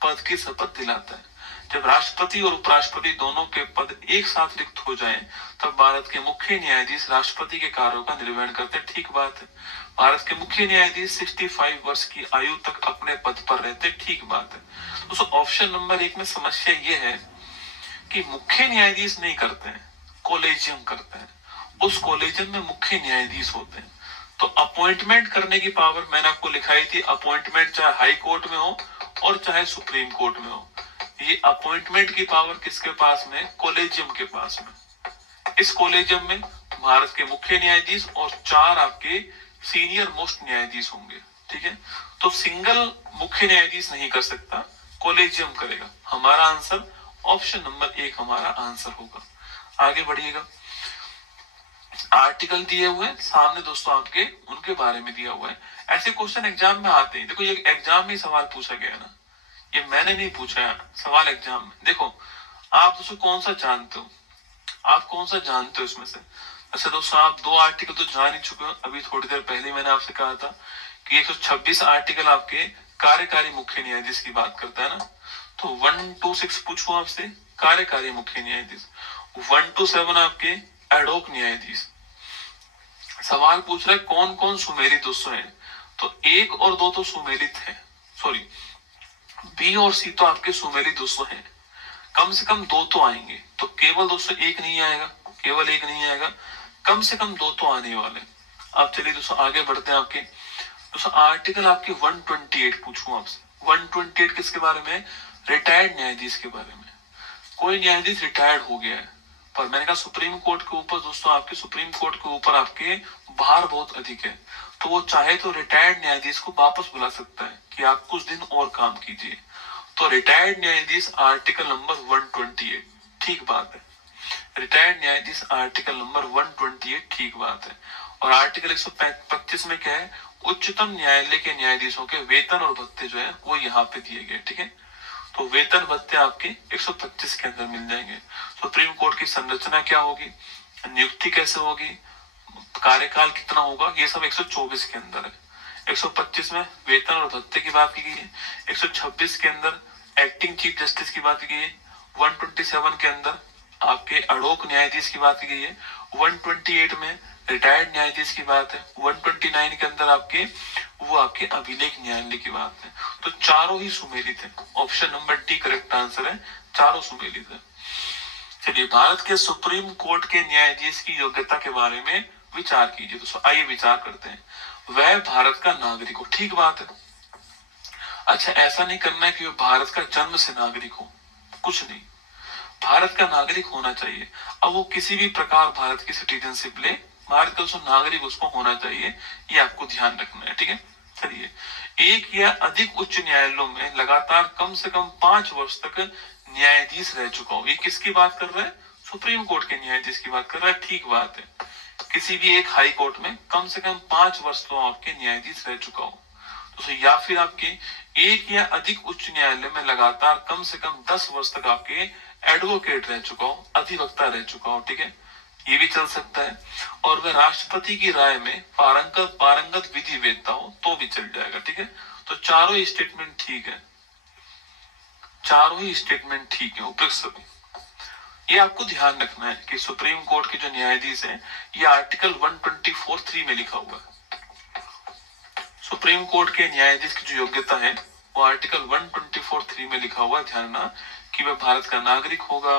पद की शपथ दिलाता है। जब राष्ट्रपति और उपराष्ट्रपति दोनों के पद एक साथ रिक्त हो जाएं, तब भारत के मुख्य न्यायाधीश राष्ट्रपति के कार्यों का निर्वहन करते हैं। ठीक बात है। भारत के मुख्य न्यायाधीश 65 वर्ष की आयु तक अपने पद पर रहते। ठीक बात है। दोस्तों ऑप्शन नंबर 1 में समस्या ये है कि मुख्य न्यायाधीश नहीं करते हैं, कोलेजियम करते हैं। उस कोलेजियम में मुख्य न्यायाधीश होते हैं। तो अपॉइंटमेंट करने की पावर मैंने आपको लिखाई थी, अपॉइंटमेंट चाहे हाई कोर्ट में हो और चाहे सुप्रीम कोर्ट में हो, ये अपॉइंटमेंट की पावर किसके पास में? कोलेजियम के पास में। इस कोलेजियम में भारत के मुख्य न्यायाधीश और 4 आपके सीनियर मोस्ट न्यायाधीश होंगे। ठीक है, तो सिंगल मुख्य न्यायाधीश नहीं कर सकता, कोलेजियम करेगा। हमारा आंसर ऑप्शन नंबर 1 हमारा आंसर होगा। आगे बढ़िएगा। आर्टिकल दिए हुए सामने दोस्तों आपके, उनके बारे में दिया हुआ है। ऐसे क्वेश्चन एग्जाम में आते हैं। देखो ये एग्जाम में सवाल पूछा गया ना, ये मैंने नहीं पूछा है सवाल एग्जाम में। देखो आप दोस्तों कौन सा जानते हो, आप कौन सा जानते हो इसमें से? अच्छा दोस्तों आप 2 आर्टिकल तो जान ही चुके हो। अभी थोड़ी देर पहले मैंने आपसे कहा था कि 126 आर्टिकल आपके कार्यकारी मुख्य न्यायाधीश की बात करता है ना। तो 1 to 6 पूछू आपसे कार्यकारी मुख्य न्यायाधीश, 1 to 7 आपके एडहोक न्यायाधीश। सवाल पूछ रहा है कौन कौन सुमेलित दोस्तों है, तो 1 और 2 तो सुमेलित है, सॉरी बी और सी तो आपके सुमेलित दोस्तों हैं। कम से कम 2 तो आएंगे, तो केवल दोस्तों 1 नहीं आएगा, केवल 1 नहीं आएगा, कम से कम 2 तो आने वाले। अब चलिए दोस्तों आगे बढ़ते हैं। आपके दोस्तों आर्टिकल आपके 128 पूछूं आपसे। 128 किसके बारे में? रिटायर्ड न्यायाधीश के बारे में। कोई न्यायाधीश रिटायर्ड हो गया है, पर मैंने कहा सुप्रीम कोर्ट के ऊपर दोस्तों, आपके सुप्रीम कोर्ट के ऊपर आपके भार बहुत अधिक है, तो वो चाहे तो रिटायर्ड न्यायाधीश को वापस बुला सकता है कि आप कुछ दिन और काम कीजिए। तो रिटायर्ड न्यायाधीश आर्टिकल नंबर 128, ठीक बात है। रिटायर्ड न्यायाधीश आर्टिकल नंबर 128, ठीक बात है। और आर्टिकल 125 में क्या है? उच्चतम न्यायालय के न्यायाधीशों के वेतन और भत्ते जो है वो यहाँ पे दिए गए। ठीक है, तो वेतन भत्ते आपके 125 के अंदर मिल जाएंगे। सुप्रीम कोर्ट की संरचना क्या होगी, नियुक्ति कैसे होगी, कार्यकाल कितना होगा, ये सब 124 के अंदर है। 125 में वेतन और भत्ते की बात की गई है, 126 के अंदर एक्टिंग चीफ जस्टिस की बात की गई है, 127 के अंदर आपके अडोक न्यायाधीश की बात की गई है, 128 में रिटायर्ड न्यायाधीश की बात है, 129 के अंदर आपके वो आपके अभिलेख न्यायालय की बात है। तो चारों ही सुमेलित है। Option number D correct answer है, चारों सुमेलित है। चलिए भारत के सुप्रीम कोर्ट के न्यायाधीश की योग्यता के बारे में विचार कीजिए। दोस्तों आइए विचार करते हैं। वह भारत का नागरिक हो, ठीक बात है। अच्छा ऐसा नहीं करना है कि वह भारत का जन्म से नागरिक हो, कुछ नहीं, भारत का नागरिक होना चाहिए। अब वो किसी भी प्रकार भारत की सिटीजनशिप ले, भारत का उसको नागरिक उसको होना चाहिए, ये आपको ध्यान रखना है। ठीक है, चलिए एक या अधिक उच्च न्यायालयों में लगातार कम से कम 5 वर्ष तक न्यायाधीश रह चुका हो। ये किसकी बात कर रहा है? सुप्रीम कोर्ट के न्यायाधीश की बात कर रहा है, ठीक बात है। किसी भी एक हाई कोर्ट में कम से कम 5 वर्ष तो आपके न्यायाधीश रह चुका हो। तो या फिर आपके एक या अधिक उच्च न्यायालय में लगातार कम से कम 10 वर्ष तक आपके एडवोकेट रह चुका हो, अधिवक्ता रह चुका हो। ठीक है, ये भी चल सकता है। और वह राष्ट्रपति की राय में पारंगत विधि वेदता हो तो भी चल जाएगा। ठीक है, तो चारों ही स्टेटमेंट ठीक है, चारों ही स्टेटमेंट ठीक है उपयुक्त सभी। ये आपको ध्यान रखना है कि सुप्रीम कोर्ट के जो न्यायाधीश हैं, ये आर्टिकल 124(3) में लिखा हुआ है। सुप्रीम कोर्ट के न्यायाधीश की जो योग्यता है वो आर्टिकल 124(3) में लिखा हुआ है। ध्यान रखना कि वह भारत का नागरिक होगा,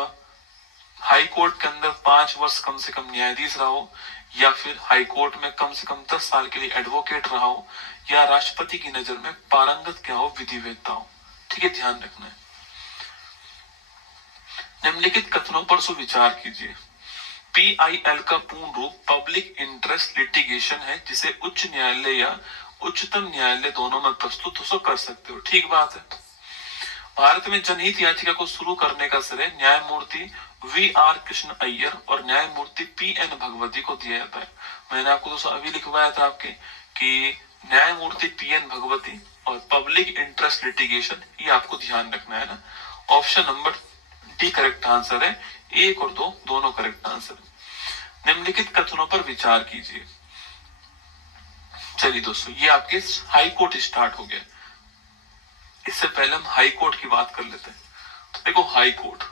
हाई कोर्ट के अंदर 5 वर्ष कम से कम न्यायाधीश रहा हो, या फिर हाई कोर्ट में कम से कम 10 साल के लिए एडवोकेट रहा हो, या राष्ट्रपति की नजर में पारंगत क्या हो, विधिवेत्ता हो। ठीक है, ध्यान रखना है। निम्नलिखित कथनों पर सुविचार कीजिए। PIL का पूर्ण रूप पब्लिक इंटरेस्ट लिटिगेशन है, जिसे उच्च न्यायालय या उच्चतम न्यायालय दोनों में प्रस्तुत हो कर सकते हो, ठीक बात है। भारत में जनहित याचिका को शुरू करने का श्रेय न्यायमूर्ति VR कृष्ण अय्यर और न्यायमूर्ति PN भगवती को दिया जाता है। मैंने आपको दोस्तों अभी लिखवाया था आपके कि न्यायमूर्ति PN भगवती और पब्लिक इंटरेस्ट लिटिगेशन, ये आपको ध्यान रखना है ना। Option number D correct answer है, 1 और 2 दोनों करेक्ट आंसर। निम्नलिखित कथनों पर विचार कीजिए। चलिए दोस्तों ये आपके हाई कोर्ट स्टार्ट हो गया। इससे पहले हम हाई कोर्ट की बात कर लेते हैं। देखो हाई कोर्ट,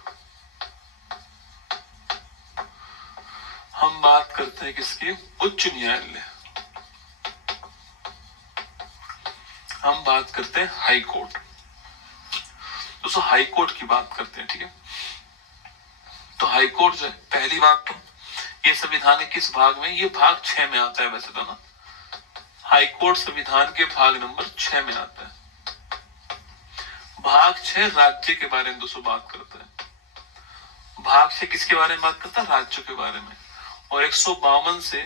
हम बात करते हैं किसकी? उच्च न्यायालय। हम बात करते हैं हाई कोर्ट। दोस्तों हाई कोर्ट की बात करते हैं, ठीक है। तो हाई कोर्ट जो है, पहली बात तो ये संविधान के किस भाग में, ये भाग 6 में आता है वैसे तो ना, हाई कोर्ट संविधान के भाग नंबर 6 में आता है। भाग 6 राज्य के बारे में दोस्तों बात करता है। भाग 6 किसके बारे में बात करता है, राज्यों के बारे में। और 152 से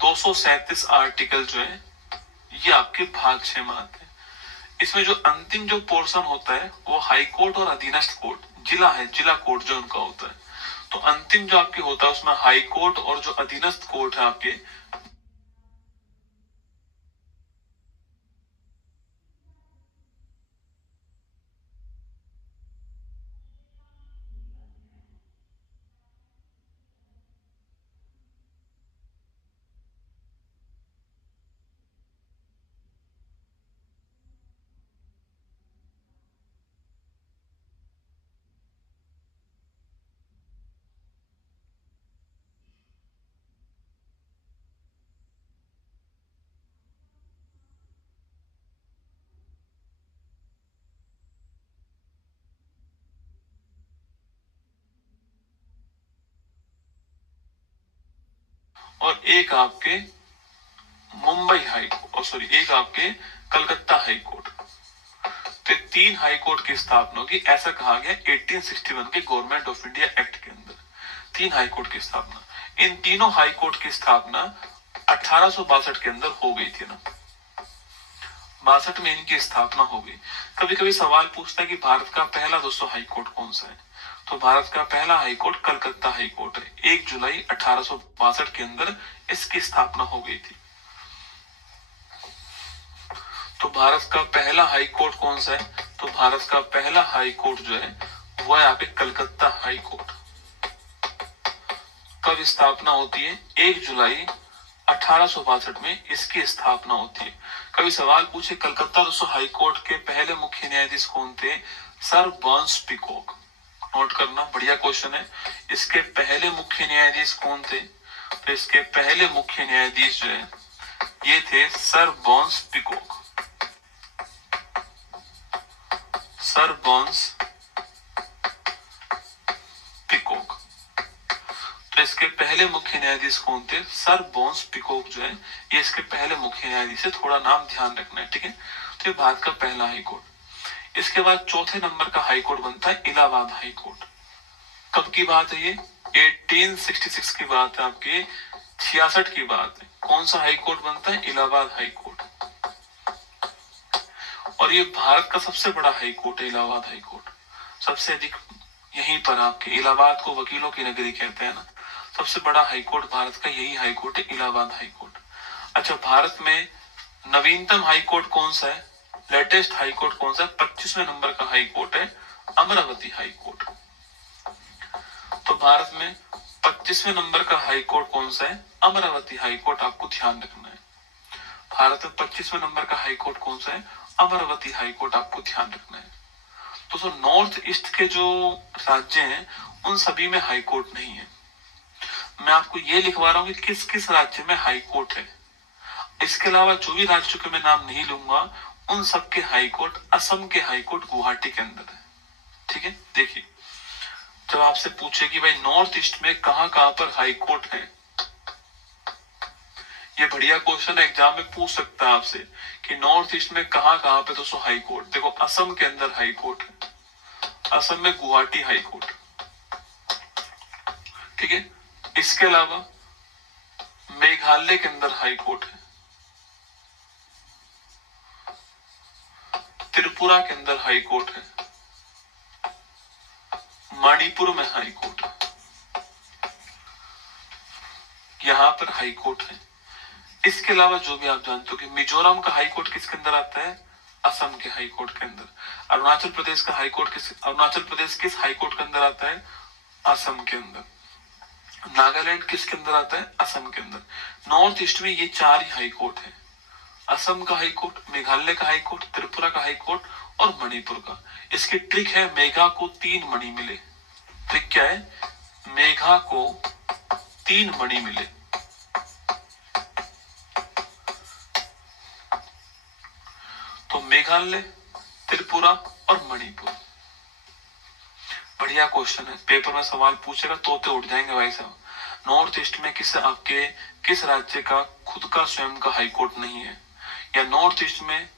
237 आर्टिकल जो है ये आपके भाग 6 में आते हैं। इसमें जो अंतिम जो पोर्शन होता है वो हाई कोर्ट और अधीनस्थ कोर्ट, जिला है, जिला कोर्ट जो उनका होता है। तो अंतिम जो आपके होता है उसमें हाई कोर्ट और जो अधीनस्थ कोर्ट है आपके, और एक आपके मुंबई हाई कोर्ट, और सॉरी एक आपके कलकत्ता हाई कोर्ट। तो 3 हाई कोर्ट की स्थापना होगी, ऐसा कहा गया 1861 के गवर्नमेंट ऑफ इंडिया एक्ट के अंदर। 3 हाई कोर्ट की स्थापना, इन तीनों हाई कोर्ट की स्थापना 1862 के अंदर हो गई थी ना, 62 में इनकी स्थापना हो गई। कभी कभी सवाल पूछता है कि भारत का पहला दोस्तों हाई कोर्ट कौन सा है, तो भारत का पहला high court Calcutta high court है। 1 जुलाई 1862 के अंदर इसकी स्थापना हो गई थी। तो भारत का पहला हाई कोर्ट कौन सा है, तो भारत का पहला हाई कोर्ट जो है वो है यहाँ पे कलकत्ता हाई कोर्ट। कब स्थापना होती है, 1 जुलाई 1862 में इसकी स्थापना होती है। कभी सवाल पूछे कलकत्ता दोस्तों हाई कोर्ट के पहले मुख्य न्यायाधीश कौन थे, सर बर्न्स पिकॉक। नोट करना, बढ़िया क्वेश्चन है। इसके पहले मुख्य न्यायाधीश कौन थे, तो इसके पहले मुख्य न्यायाधीश जो है ये थे sir Burns peacock. Sir Burns peacock. तो इसके पहले मुख्य न्यायाधीश कौन थे, सर बर्न्स पिकॉक जो है ये इसके पहले मुख्य न्यायाधीश है। थोड़ा नाम ध्यान रखना है, ठीक है। तो ये भारत का पहला हाई कोर्ट। इसके बाद चौथे नंबर का हाई कोर्ट बनता है इलाहाबाद हाई कोर्ट। कब की बात है ये, 1866 की बात है आपकी, 66 की बात है। कौन सा हाई कोर्ट बनता है, इलाहाबाद हाई कोर्ट। और ये भारत का सबसे बड़ा हाई कोर्ट है इलाहाबाद हाई कोर्ट। सबसे अधिक यहीं पर आपके, इलाहाबाद को वकीलों की नगरी कहते हैं ना, सबसे बड़ा हाई कोर्ट भारत का यही हाई कोर्ट है, इलाहाबाद हाई कोर्ट। अच्छा, भारत में नवीनतम हाई कोर्ट कौन सा है, लेटेस्ट हाई कोर्ट कौन सा है, 25वें नंबर का हाई कोर्ट है अमरावती हाई कोर्ट। तो भारत में 25वें नंबर का हाई कोर्ट कौन सा है, अमरावती हाई कोर्ट। आपको ध्यान रखना है, भारत में 25वें नंबर का हाई कोर्ट कौन सा है, अमरावती हाई कोर्ट। आपको ध्यान रखना है। तो नॉर्थ ईस्ट के जो राज्य हैं उन सभी में हाई कोर्ट नहीं है। मैं आपको ये लिखवा रहा हूँ कि किस किस राज्य में हाई कोर्ट है। इसके अलावा जो भी राज्यों के मैं नाम नहीं लूंगा उन सबके हाई कोर्ट, असम के हाई कोर्ट गुवाहाटी के अंदर है, ठीक है। देखिए, जब आपसे पूछे कि भाई नॉर्थ ईस्ट में कहां कहां पर हाई कोर्ट है, ये बढ़िया क्वेश्चन एग्जाम में पूछ सकता है आपसे कि नॉर्थ ईस्ट में कहां कहां पे दोस्तों हाई कोर्ट। देखो, असम के अंदर हाई कोर्ट है, असम में गुवाहाटी हाई कोर्ट, ठीक है। इसके अलावा मेघालय के अंदर हाई कोर्ट है, त्रिपुरा के अंदर हाई कोर्ट है, मणिपुर में हाई कोर्ट है, यहां पर हाई कोर्ट है। इसके अलावा जो भी आप जानते हो कि मिजोरम का हाई कोर्ट किसके अंदर आता है, असम के हाई कोर्ट के अंदर। अरुणाचल प्रदेश का हाई कोर्ट अरुणाचल प्रदेश किस हाई कोर्ट के अंदर आता है, असम के अंदर। नागालैंड किसके अंदर आता है, असम के अंदर। नॉर्थ ईस्ट में ये 4 ही हाई कोर्ट है, असम का हाई कोर्ट, मेघालय का हाई कोर्ट, त्रिपुरा का हाई कोर्ट और मणिपुर का। इसकी ट्रिक है, मेघा को 3 मणि मिले। ट्रिक क्या है, मेघा को 3 मणि मिले। तो मेघालय, त्रिपुरा और मणिपुर, बढ़िया क्वेश्चन है, पेपर में सवाल पूछेगा तोते उठ जाएंगे भाई साहब। नॉर्थ ईस्ट में किस राज्य का खुद का स्वयं का हाई कोर्ट नहीं है, या नॉर्थ ईस्ट में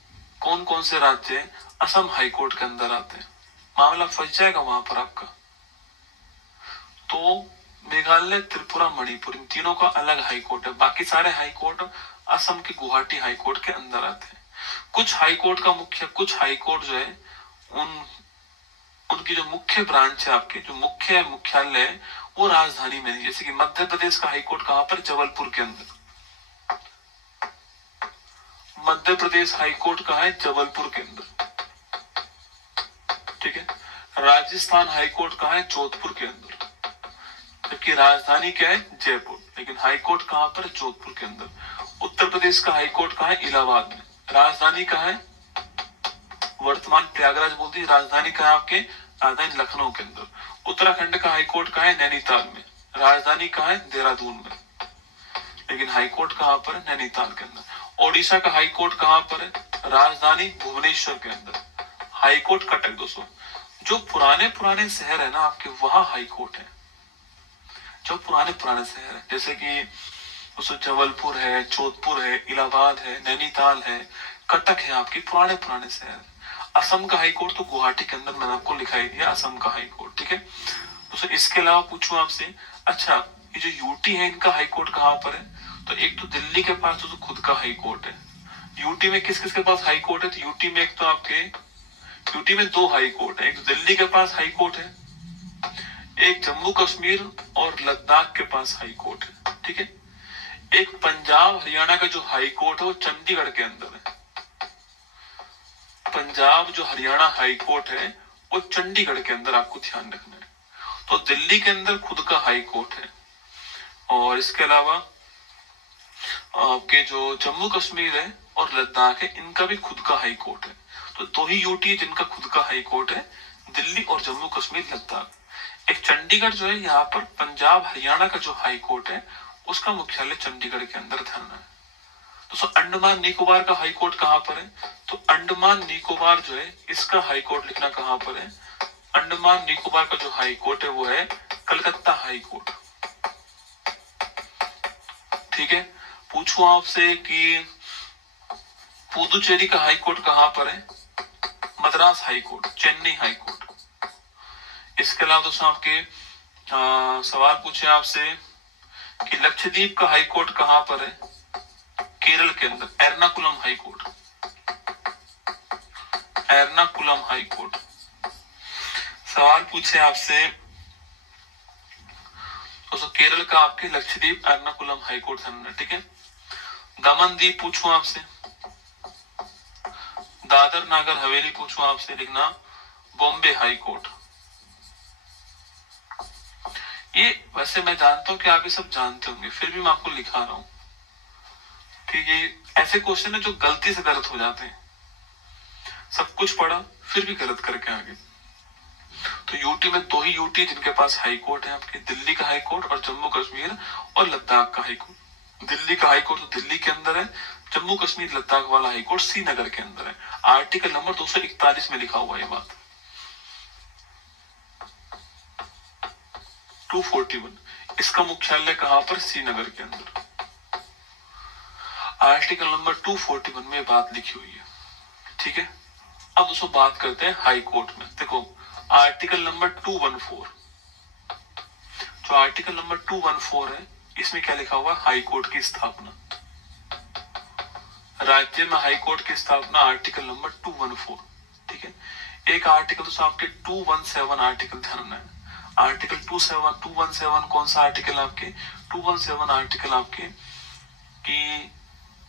कौन कौन से राज्य असम हाई कोर्ट के अंदर आते हैं, मामला फंस जाएगा वहां पर आपका। तो मेघालय, त्रिपुरा, मणिपुर, इन तीनों का अलग हाई कोर्ट है, बाकी सारे हाई कोर्ट असम के गुवाहाटी हाई कोर्ट के अंदर आते हैं। कुछ हाई कोर्ट जो है उनकी जो मुख्य ब्रांच है, आपके जो मुख्य मुख्यालय है वो राजधानी में नहीं। जैसे कि मध्य प्रदेश का हाई कोर्ट कहां पर, जबलपुर के अंदर। मध्य प्रदेश हाई कोर्ट कहां है, जबलपुर के अंदर, ठीक है। राजस्थान हाई कोर्ट कहां है, जोधपुर के अंदर, जबकि राजधानी क्या है, जयपुर, लेकिन हाई कोर्ट कहां पर, जोधपुर के अंदर। उत्तर प्रदेश का हाई कोर्ट कहां है, इलाहाबाद में, राजधानी कहां है, वर्तमान प्रयागराज बोल दी, राजधानी कहां है आपके, राजधानी लखनऊ के अंदर। उत्तराखंड का हाई कोर्ट कहां है, नैनीताल में, राजधानी कहां है, देहरादून में, लेकिन हाई कोर्ट कहां पर है, नैनीताल के अंदर। ओडिशा का हाई कोर्ट कहां पर है, राजधानी भुवनेश्वर के अंदर, हाई कोर्ट कटक। दोस्तों जो पुराने शहर है ना आपके, वहां हाई कोर्ट है। जो पुराने शहर है, जैसे कि जबलपुर है, जोधपुर है, इलाहाबाद है, नैनीताल है, कटक है, आपके पुराने शहर। असम का हाई कोर्ट तो गुवाहाटी के अंदर, मैंने आपको लिखा ही दिया असम का हाई कोर्ट, ठीक है। तो इसके अलावा पूछूं आपसे, अच्छा ये जो यूटी है इनका हाई कोर्ट कहां पर है, तो एक तो दिल्ली के पास तो खुद का हाई कोर्ट है। यूटी में किस किस के पास हाई कोर्ट है, तो यूटी में एक तो आपके, यूटी में 2 हाई कोर्ट है, एक तो दिल्ली के पास हाई कोर्ट है, एक जम्मू कश्मीर और लद्दाख के पास हाई कोर्ट है, ठीक है। एक पंजाब हरियाणा का जो हाई कोर्ट है वो चंडीगढ़ के अंदर है। पंजाब जो हरियाणा हाई कोर्ट है वो चंडीगढ़ के अंदर, आपको ध्यान रखना है। तो दिल्ली के अंदर खुद का हाई कोर्ट है, और इसके अलावा आपके जो जम्मू कश्मीर है और लद्दाख है इनका भी खुद का हाई कोर्ट है। तो 2 ही यूटी है जिनका खुद का हाई कोर्ट है, दिल्ली और जम्मू कश्मीर, लद्दाख। एक चंडीगढ़ जो है, यहाँ पर पंजाब हरियाणा का जो हाई कोर्ट है उसका मुख्यालय चंडीगढ़ के अंदर ध्यान है। दोस्तों अंडमान निकोबार का हाई कोर्ट कहां पर है, तो अंडमान निकोबार जो है इसका हाई कोर्ट लिखना कहां पर है, अंडमान निकोबार का जो हाई कोर्ट है वो है कलकत्ता हाई कोर्ट, ठीक है। पूछूं आपसे कि पुदुचेरी का हाई कोर्ट कहां पर है, Madras high court, Chennai high court. इसके अलावा दोस्तों आपके सवाल पूछे आपसे कि लक्षद्वीप का हाई कोर्ट कहां पर है, केरल के अंदर, Ernakulam high court, Ernakulam high court. सवाल पूछे आपसे तो केरल का आपके लक्षद्वीप, एर्नाकुलम हाई कोर्ट है, ठीक है। दमन द्वीप पूछूं आपसे, दादर नागर हवेली पूछूं आपसे, लिखना बॉम्बे हाई कोर्ट। ये वैसे मैं जानता हूं कि आप ये सब जानते होंगे, फिर भी मैं आपको लिखा रहा हूं, ठीक है। ऐसे क्वेश्चन है जो गलती से गलत हो जाते हैं, सब कुछ पढ़ा फिर भी गलत करके आगे। तो यूटी में 2 ही यूटी जिनके पास हाई कोर्ट है आपके, दिल्ली का हाई कोर्ट और जम्मू कश्मीर और लद्दाख का हाई कोर्ट। दिल्ली का हाई कोर्ट तो दिल्ली के अंदर है, जम्मू कश्मीर लद्दाख वाला हाई कोर्ट श्रीनगर के अंदर है। आर्टिकल नंबर 241 में लिखा हुआ है ये बात। 241 इसका मुख्यालय कहां पर, श्रीनगर के अंदर। आर्टिकल नंबर 241 में बात लिखी हुई है, ठीक है। अब दोस्तों बात करते हैं हाई कोर्ट में। देखो आर्टिकल नंबर 214, जो आर्टिकल नंबर 214 है इसमें क्या लिखा हुआ है, हाई कोर्ट की स्थापना, राज्य में हाई कोर्ट की स्थापना, आर्टिकल नंबर 214, ठीक है। एक आर्टिकल तो आपके 217 आर्टिकल ध्यान है, आर्टिकल 217 कौन सा आर्टिकल है आपके, 217 आर्टिकल आपके कि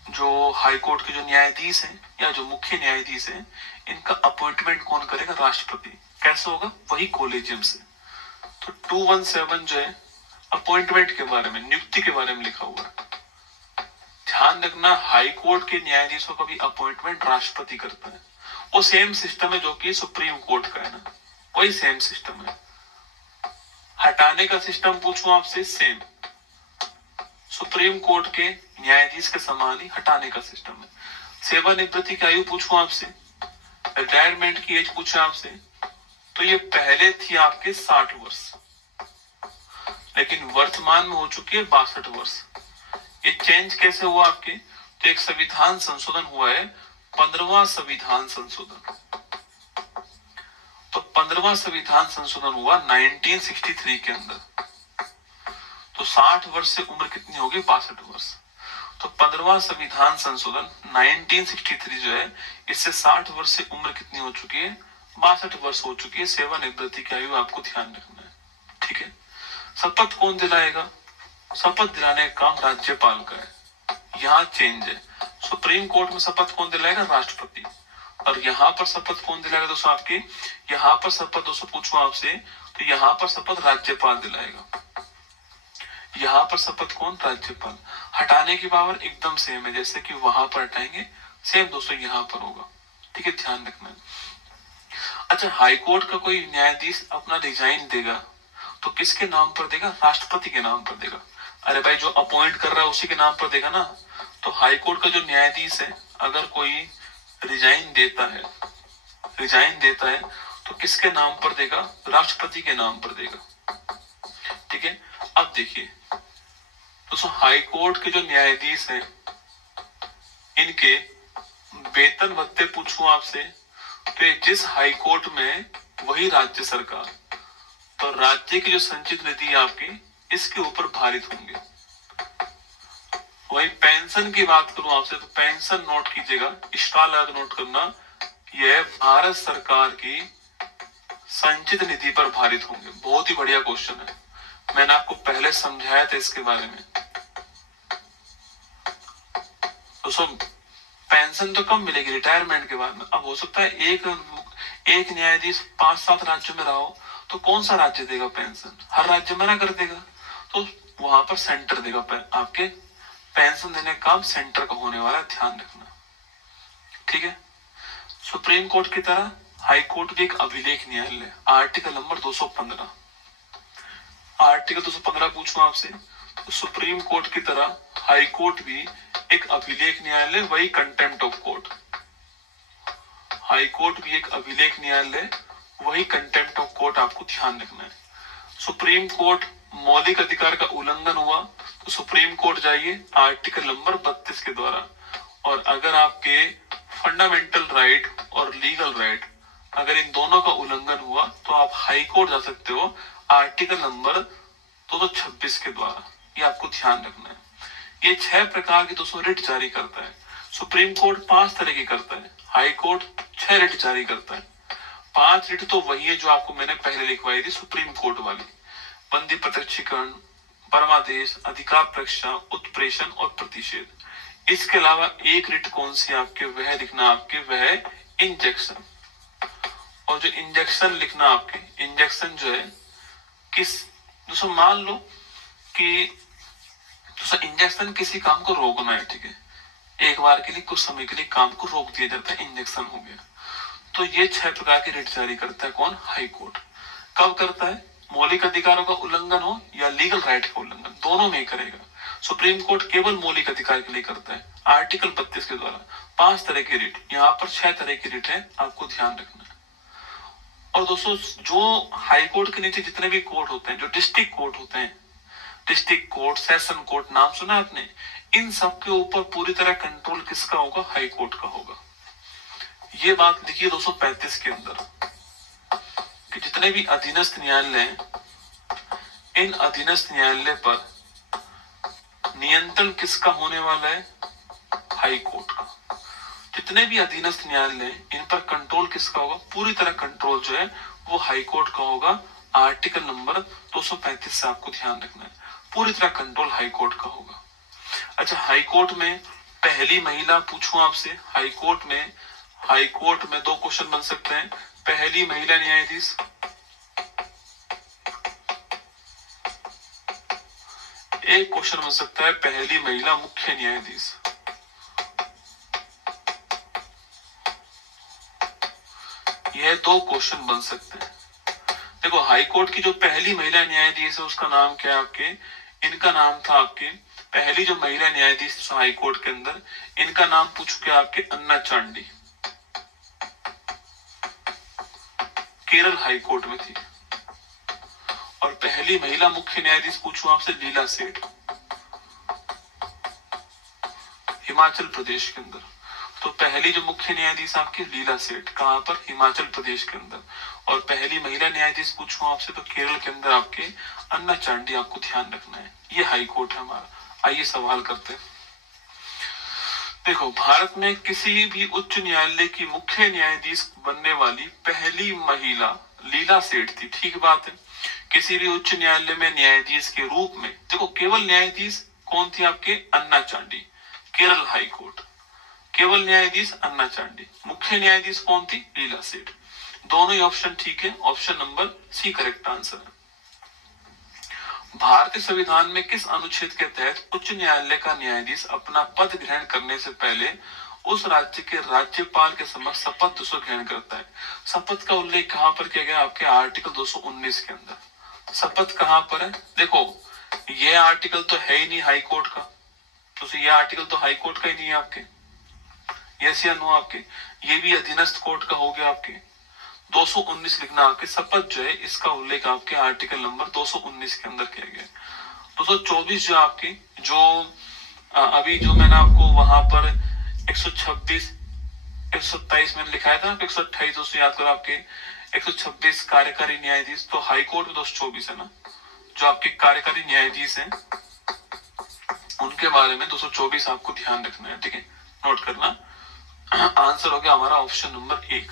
जो हाई कोर्ट के जो न्यायाधीश हैं या जो मुख्य न्यायाधीश हैं इनका अपॉइंटमेंट कौन करेगा, राष्ट्रपति। कैसे होगा, वही कॉलेजियम से। तो 217 जो है अपॉइंटमेंट के बारे में, नियुक्ति के बारे में लिखा हुआ है। ध्यान रखना हाई कोर्ट के न्यायाधीशों का भी अपॉइंटमेंट राष्ट्रपति करता है। वो सेम सिस्टम है जो कि सुप्रीम कोर्ट का है ना, वही सेम सिस्टम है। हटाने का सिस्टम पूछूं आपसे, सेम सुप्रीम कोर्ट के न्यायाधीश के समान ही हटाने का सिस्टम है। सेवानिवृत्ति की आयु पूछूं आपसे, रिटायरमेंट की एज पूछे आपसे, तो ये पहले थी आपके 60 वर्ष, लेकिन वर्तमान में हो चुकी है 62 वर्ष। ये चेंज कैसे हुआ आपके? तो एक संविधान संशोधन हुआ है, 15वां संविधान संशोधन। तो 15वां संविधान संशोधन हुआ 1963 के अंदर। तो 60 वर्ष से उम्र कितनी होगी? 62 वर्ष। तो 15वां संविधान संशोधन 1963 जो है, इससे 60 वर्ष से उम्र कितनी हो चुकी है? 62 वर्ष हो चुकी है। सेवानिवृत्ति की आयु आपको ध्यान रखना है, ठीक है। शपथ कौन दिलाएगा? शपथ दिलाने का काम राज्यपाल का है। यहाँ चेंज है, सुप्रीम कोर्ट में शपथ कौन दिलाएगा? राष्ट्रपति। और यहाँ पर शपथ कौन दिलाएगा दोस्तों? आपके यहाँ पर शपथ दोस्तों पूछूं आपसे, तो यहाँ पर शपथ राज्यपाल दिलाएगा। यहाँ पर शपथ कौन? राज्यपाल। हटाने की पावर एकदम सेम है, जैसे कि वहां पर हटाएंगे सेम दोस्तों यहाँ पर होगा, ठीक है, ध्यान रखना है। अच्छा, हाईकोर्ट का कोई न्यायाधीश अपना रिजाइन देगा तो किसके नाम पर देगा? राष्ट्रपति के नाम पर देगा। अरे भाई, जो अपॉइंट कर रहा है उसी के नाम पर देगा ना। तो हाईकोर्ट का जो न्यायाधीश है, अगर कोई रिजाइन देता है तो किसके नाम पर देगा? राष्ट्रपति के नाम पर देगा, ठीक है। अब देखिए दोस्तों, हाईकोर्ट के जो न्यायाधीश हैं, इनके वेतन भत्ते पूछूं आपसे, तो जिस हाईकोर्ट में वही राज्य सरकार, तो राज्य की जो संचित निधि आपकी इसके ऊपर भारित होंगे। वही पेंशन की बात करूं आपसे, तो पेंशन नोट कीजिएगा, स्टाल याद नोट करना, यह भारत सरकार की संचित निधि पर भारित होंगे। बहुत ही बढ़िया क्वेश्चन है, मैंने आपको पहले समझाया था इसके बारे में। दोस्तों, पेंशन तो कम मिलेगी रिटायरमेंट के बाद में। अब हो सकता है एक न्यायाधीश 5-7 राज्यों में रहा हो, तो कौन सा राज्य देगा पेंशन? हर राज्य मना कर देगा, तो वहां पर सेंटर देगा। आपके पेंशन देने का काम सेंटर का होने वाला है, ध्यान रखना, ठीक है। सुप्रीम कोर्ट की तरह हाई कोर्ट भी एक अभिलेख न्यायालय, आर्टिकल नंबर 215। आर्टिकल 215 पूछूं आपसे, तो सुप्रीम कोर्ट की तरह हाई कोर्ट भी एक अभिलेख न्यायालय, वही contempt of court. High court भी एक अभिलेख न्यायालय, वही कंटेम्प्ट ऑफ कोर्ट, आपको ध्यान रखना है। सुप्रीम कोर्ट मौलिक अधिकार का उल्लंघन हुआ तो सुप्रीम कोर्ट जाइए आर्टिकल नंबर 32 के द्वारा। और अगर आपके फंडामेंटल राइट और लीगल राइट, अगर इन दोनों का उल्लंघन हुआ तो आप हाई कोर्ट जा सकते हो आर्टिकल नंबर 226 के द्वारा। ये आपको ध्यान रखना है। ये 6 प्रकार की दोस्तों रिट जारी करता है। सुप्रीम कोर्ट 5 तरह की करता है, हाई कोर्ट 6 रिट जारी करता है। 5 रिट तो वही है जो आपको मैंने पहले लिखवाई थी, सुप्रीम कोर्ट वाली, बंदी प्रत्यक्षीकरण, परमादेश, अधिकार परीक्षा, उत्प्रेषण और प्रतिषेध। इसके अलावा एक रिट कौन सी आपके, वह लिखना आपके, वह इंजेक्शन। और जो इंजेक्शन लिखना आपके, इंजेक्शन जो है किस दोस्तों, मान लो कि दोस्तों इंजेक्शन किसी काम को रोकना है, ठीक है, एक बार के लिए कुछ समय के लिए काम को रोक दिया जाता है, इंजेक्शन हो गया। तो ये 6 प्रकार की रिट जारी करता है कौन? High court. कब करता है? मौलिक अधिकारों का उल्लंघन हो या लीगल राइट का उल्लंघन, दोनों में करेगा। सुप्रीम कोर्ट केवल मौलिक अधिकार के लिए करता है, आर्टिकल 32 के द्वारा। 5 तरह की रिट, यहाँ पर 6 तरह की रिट है, आपको ध्यान रखना है। और दोस्तों, जो हाई कोर्ट के नीचे जितने भी कोर्ट होते हैं, जो डिस्ट्रिक्ट कोर्ट होते हैं, डिस्ट्रिक्ट कोर्ट, सेशन कोर्ट, नाम सुना आपने, इन सब के ऊपर पूरी तरह कंट्रोल किसका होगा? हाई कोर्ट का होगा। ये बात लिखिए 235 के अंदर कि जितने भी अधीनस्थ न्यायालय हैं, इन अधीनस्थ न्यायालय पर नियंत्रण किसका होने वाला है? हाई कोर्ट का। जितने भी अधीनस्थ न्यायालय हैं, इन पर कंट्रोल किसका होगा? पूरी तरह कंट्रोल जो है वो हाई कोर्ट का होगा। आर्टिकल नंबर 235 से आपको ध्यान रखना है, पूरी तरह कंट्रोल हाई कोर्ट का होगा। अच्छा, हाई कोर्ट में पहली महिला पूछूं आपसे, हाई कोर्ट में 2 क्वेश्चन बन सकते हैं। पहली महिला न्यायाधीश, एक क्वेश्चन बन सकता है पहली महिला मुख्य न्यायाधीश। यह 2 क्वेश्चन बन सकते हैं। देखो, हाई कोर्ट की जो पहली महिला न्यायाधीश है उसका नाम क्या है आपके? इनका नाम था आपके, पहली जो महिला न्यायाधीश हाई कोर्ट के अंदर, इनका नाम पूछो क्या आपके? अन्ना चांडी। केरल हाई कोर्ट में थी। और पहली महिला मुख्य न्यायाधीश पूछूं आपसे, लीला सेठ, हिमाचल प्रदेश के अंदर। तो पहली जो मुख्य न्यायाधीश आपकी लीला सेठ, कहां पर, हिमाचल प्रदेश के अंदर। और पहली महिला न्यायाधीश पूछूं आपसे तो केरल के अंदर आपके अन्ना चांडी, आपको ध्यान रखना है। ये हाई कोर्ट है हमारा। आइए सवाल करते हैं। देखो, भारत में किसी भी उच्च न्यायालय की मुख्य न्यायाधीश बनने वाली पहली महिला लीला सेठ थी। ठीक बात है। किसी भी उच्च न्यायालय में न्यायाधीश के रूप में, देखो केवल न्यायाधीश कौन थी आपके, अन्ना चांडी, केरल हाई कोर्ट। केवल न्यायाधीश अन्ना चांडी, मुख्य न्यायाधीश कौन थी, लीला सेठ। दोनों ही ऑप्शन ठीक है। Option number C correct answer है। भारतीय संविधान में किस अनुच्छेद के तहत उच्च न्यायालय का न्यायाधीश अपना पद ग्रहण करने से पहले उस राज्य के राज्यपाल के समक्ष शपथ 200 ग्रहण करता है? शपथ का उल्लेख कहां पर किया गया, आपके आर्टिकल 219 के अंदर। शपथ कहां पर है, देखो ये आर्टिकल तो है ही नहीं हाई कोर्ट का, तो ये आर्टिकल तो हाई कोर्ट का ही नहीं है आपके। यस या नो आपके, ये भी अधीनस्थ कोर्ट का हो गया आपके। 219 लिखना आपके, शपथ जो है इसका उल्लेख आपके आर्टिकल नंबर 219 के अंदर किया गया है। 224 जो आपके, जो अभी जो मैंने आपको वहां पर 126 127 मैंने लिखाया था, 128 दोस्तों याद करो आपके 126 कार्यकारी न्यायाधीश, तो हाई कोर्ट में 224 है ना, जो आपके कार्यकारी न्यायाधीश हैं उनके बारे में 224 आपको ध्यान रखना है। ठीक है, नोट करना। आंसर हो गया हमारा ऑप्शन नंबर 1।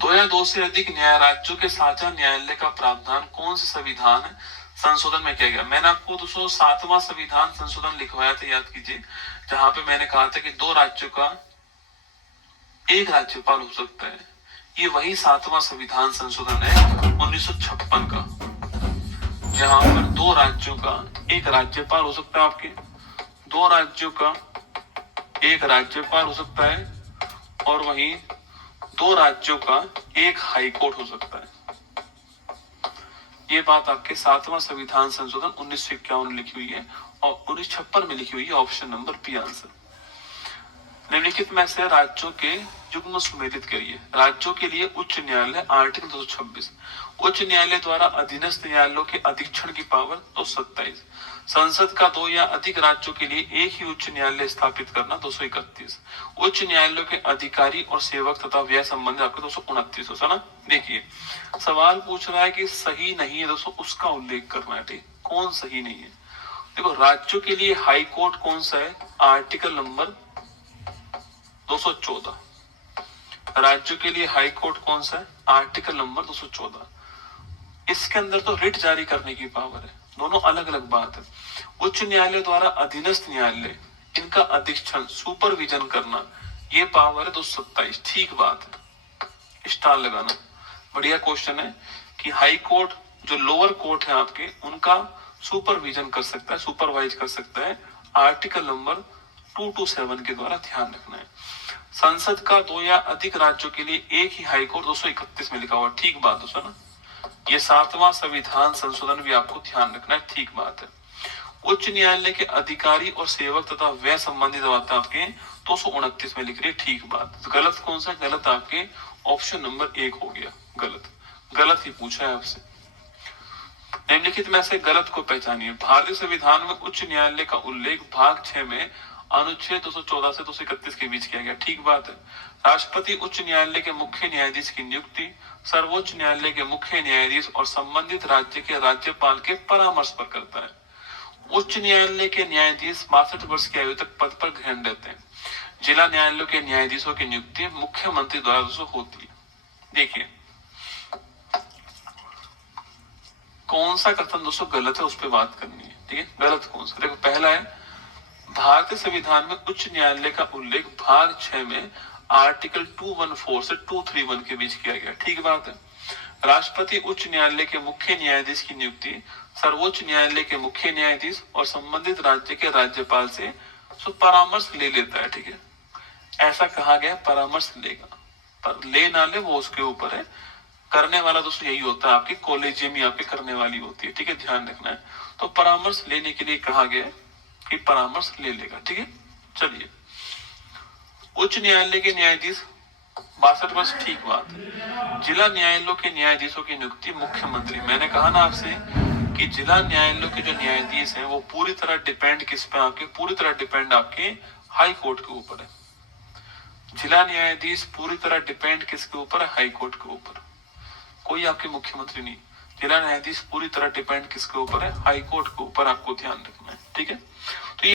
2 या 2 से अधिक न्याय राज्यों के साझा न्यायालय का प्रावधान कौन से संविधान संशोधन में किया गया? मैंने आपको 207वां संविधान संशोधन लिखवाया था, याद कीजिए, जहां पे मैंने कहा था कि 2 राज्यों का एक राज्यपाल हो सकता है। ये वही 7वां संविधान संशोधन है 1956 का, जहां पर 2 राज्यों का एक राज्यपाल हो सकता है। आपके 2 राज्यों का एक राज्यपाल हो सकता है, और वहीं 2 राज्यों का एक हाई कोर्ट हो सकता है। ये बात आपके 7वां संविधान संशोधन 1951 में लिखी हुई है, और 1956 में लिखी हुई है। Option number B answer. निम्नलिखित में से राज्यों के युग्म सुमेलित करिए। राज्यों के लिए उच्च न्यायालय, आर्टिकल 226। उच्च न्यायालय द्वारा अधीनस्थ न्यायालयों के अधीक्षण की पावर 227। संसद का 2 या अधिक राज्यों के लिए एक ही उच्च न्यायालय स्थापित करना 231। उच्च न्यायालयों के अधिकारी और सेवक तथा व्यय संबंध आपके 229 है ना। देखिए सवाल पूछ रहा है कि सही नहीं है दोस्तों, उसका उल्लेख करना है। ठीक, कौन सही नहीं है? देखो राज्यों के लिए हाई कोर्ट कौन सा है, आर्टिकल नंबर 214। राज्यों के लिए हाई कोर्ट कौन सा है, आर्टिकल नंबर 214। इसके अंदर तो रिट जारी करने की पावर है, दोनों अलग अलग बात है। उच्च न्यायालय द्वारा अधीनस्थ न्यायालय, इनका अधीक्षण, सुपरविजन करना, ये पावर है 227। ठीक बात है, स्टार लगाना। बढ़िया क्वेश्चन है कि हाई कोर्ट जो लोअर कोर्ट है आपके, उनका सुपरविजन कर सकता है, सुपरवाइज कर सकता है, आर्टिकल नंबर 227 के द्वारा। ध्यान रखना है। संसद का 2 या अधिक राज्यों के लिए एक ही हाई कोर्ट 231 में लिखा हुआ। ठीक बात दोस्तों ना, ये 7वां संविधान संशोधन भी आपको ध्यान रखना है। ठीक बात है। उच्च न्यायालय के अधिकारी और सेवक तथा व्यय संबंधित बात आपके 229 में लिख रही है। ठीक बात। तो गलत कौन सा? गलत आपके ऑप्शन नंबर 1 हो गया गलत। गलत ही पूछा है आपसे। निम्नलिखित में से गलत को पहचानिए। भारतीय संविधान में उच्च न्यायालय का उल्लेख भाग 6 में अनुच्छेद 214 से 231 के बीच किया गया। ठीक बात है। राष्ट्रपति उच्च न्यायालय के मुख्य न्यायाधीश की नियुक्ति सर्वोच्च न्यायालय के मुख्य न्यायाधीश और संबंधित राज्य के राज्यपाल के परामर्श पर करता है। उच्च न्यायालय के न्यायाधीश 62 वर्ष की आयु तक पद पर ग्रहण रहते हैं। जिला न्यायालयों के न्यायाधीशों की नियुक्ति मुख्यमंत्री द्वारा होती है। देखिए कौन सा कथन दोस्तों गलत है, उस पर बात करनी है। ठीक है, गलत कौन सा? देखो पहला है, भारतीय संविधान में उच्च न्यायालय का उल्लेख भाग 6 में आर्टिकल 214 से 231 के बीच किया गया। ठीक बात है। राष्ट्रपति उच्च न्यायालय के मुख्य न्यायाधीश की नियुक्ति सर्वोच्च न्यायालय के मुख्य न्यायाधीश और संबंधित राज्य के राज्यपाल से परामर्श ले लेता है। ठीक है, ऐसा कहा गया, परामर्श लेगा, पर ले ना ले वो उसके ऊपर है। करने वाला दोस्तों यही होता है, आपकी कॉलेजियम ही आपकी करने वाली होती है। ठीक है, ध्यान रखना है। तो परामर्श लेने के लिए कहा गया कि परामर्श ले लेगा। ठीक है, चलिए। उच्च न्यायालय के न्यायाधीश 62 वर्ष ठीक बात है। जिला न्यायालयों के न्यायाधीशों की नियुक्ति मुख्यमंत्री, मैंने कहा ना आपसे कि जिला न्यायालयों के जो न्यायाधीश हैं वो पूरी तरह डिपेंड किस पे, आपके पूरी तरह डिपेंड आपके हाई कोर्ट के ऊपर है। जिला न्यायाधीश पूरी तरह डिपेंड किसके ऊपर है? हाई कोर्ट के ऊपर, कोई आपके मुख्यमंत्री नहीं। जिला न्यायाधीश पूरी तरह डिपेंड किसके ऊपर है? हाई कोर्ट के ऊपर, आपको ध्यान रखना है, ठीक है।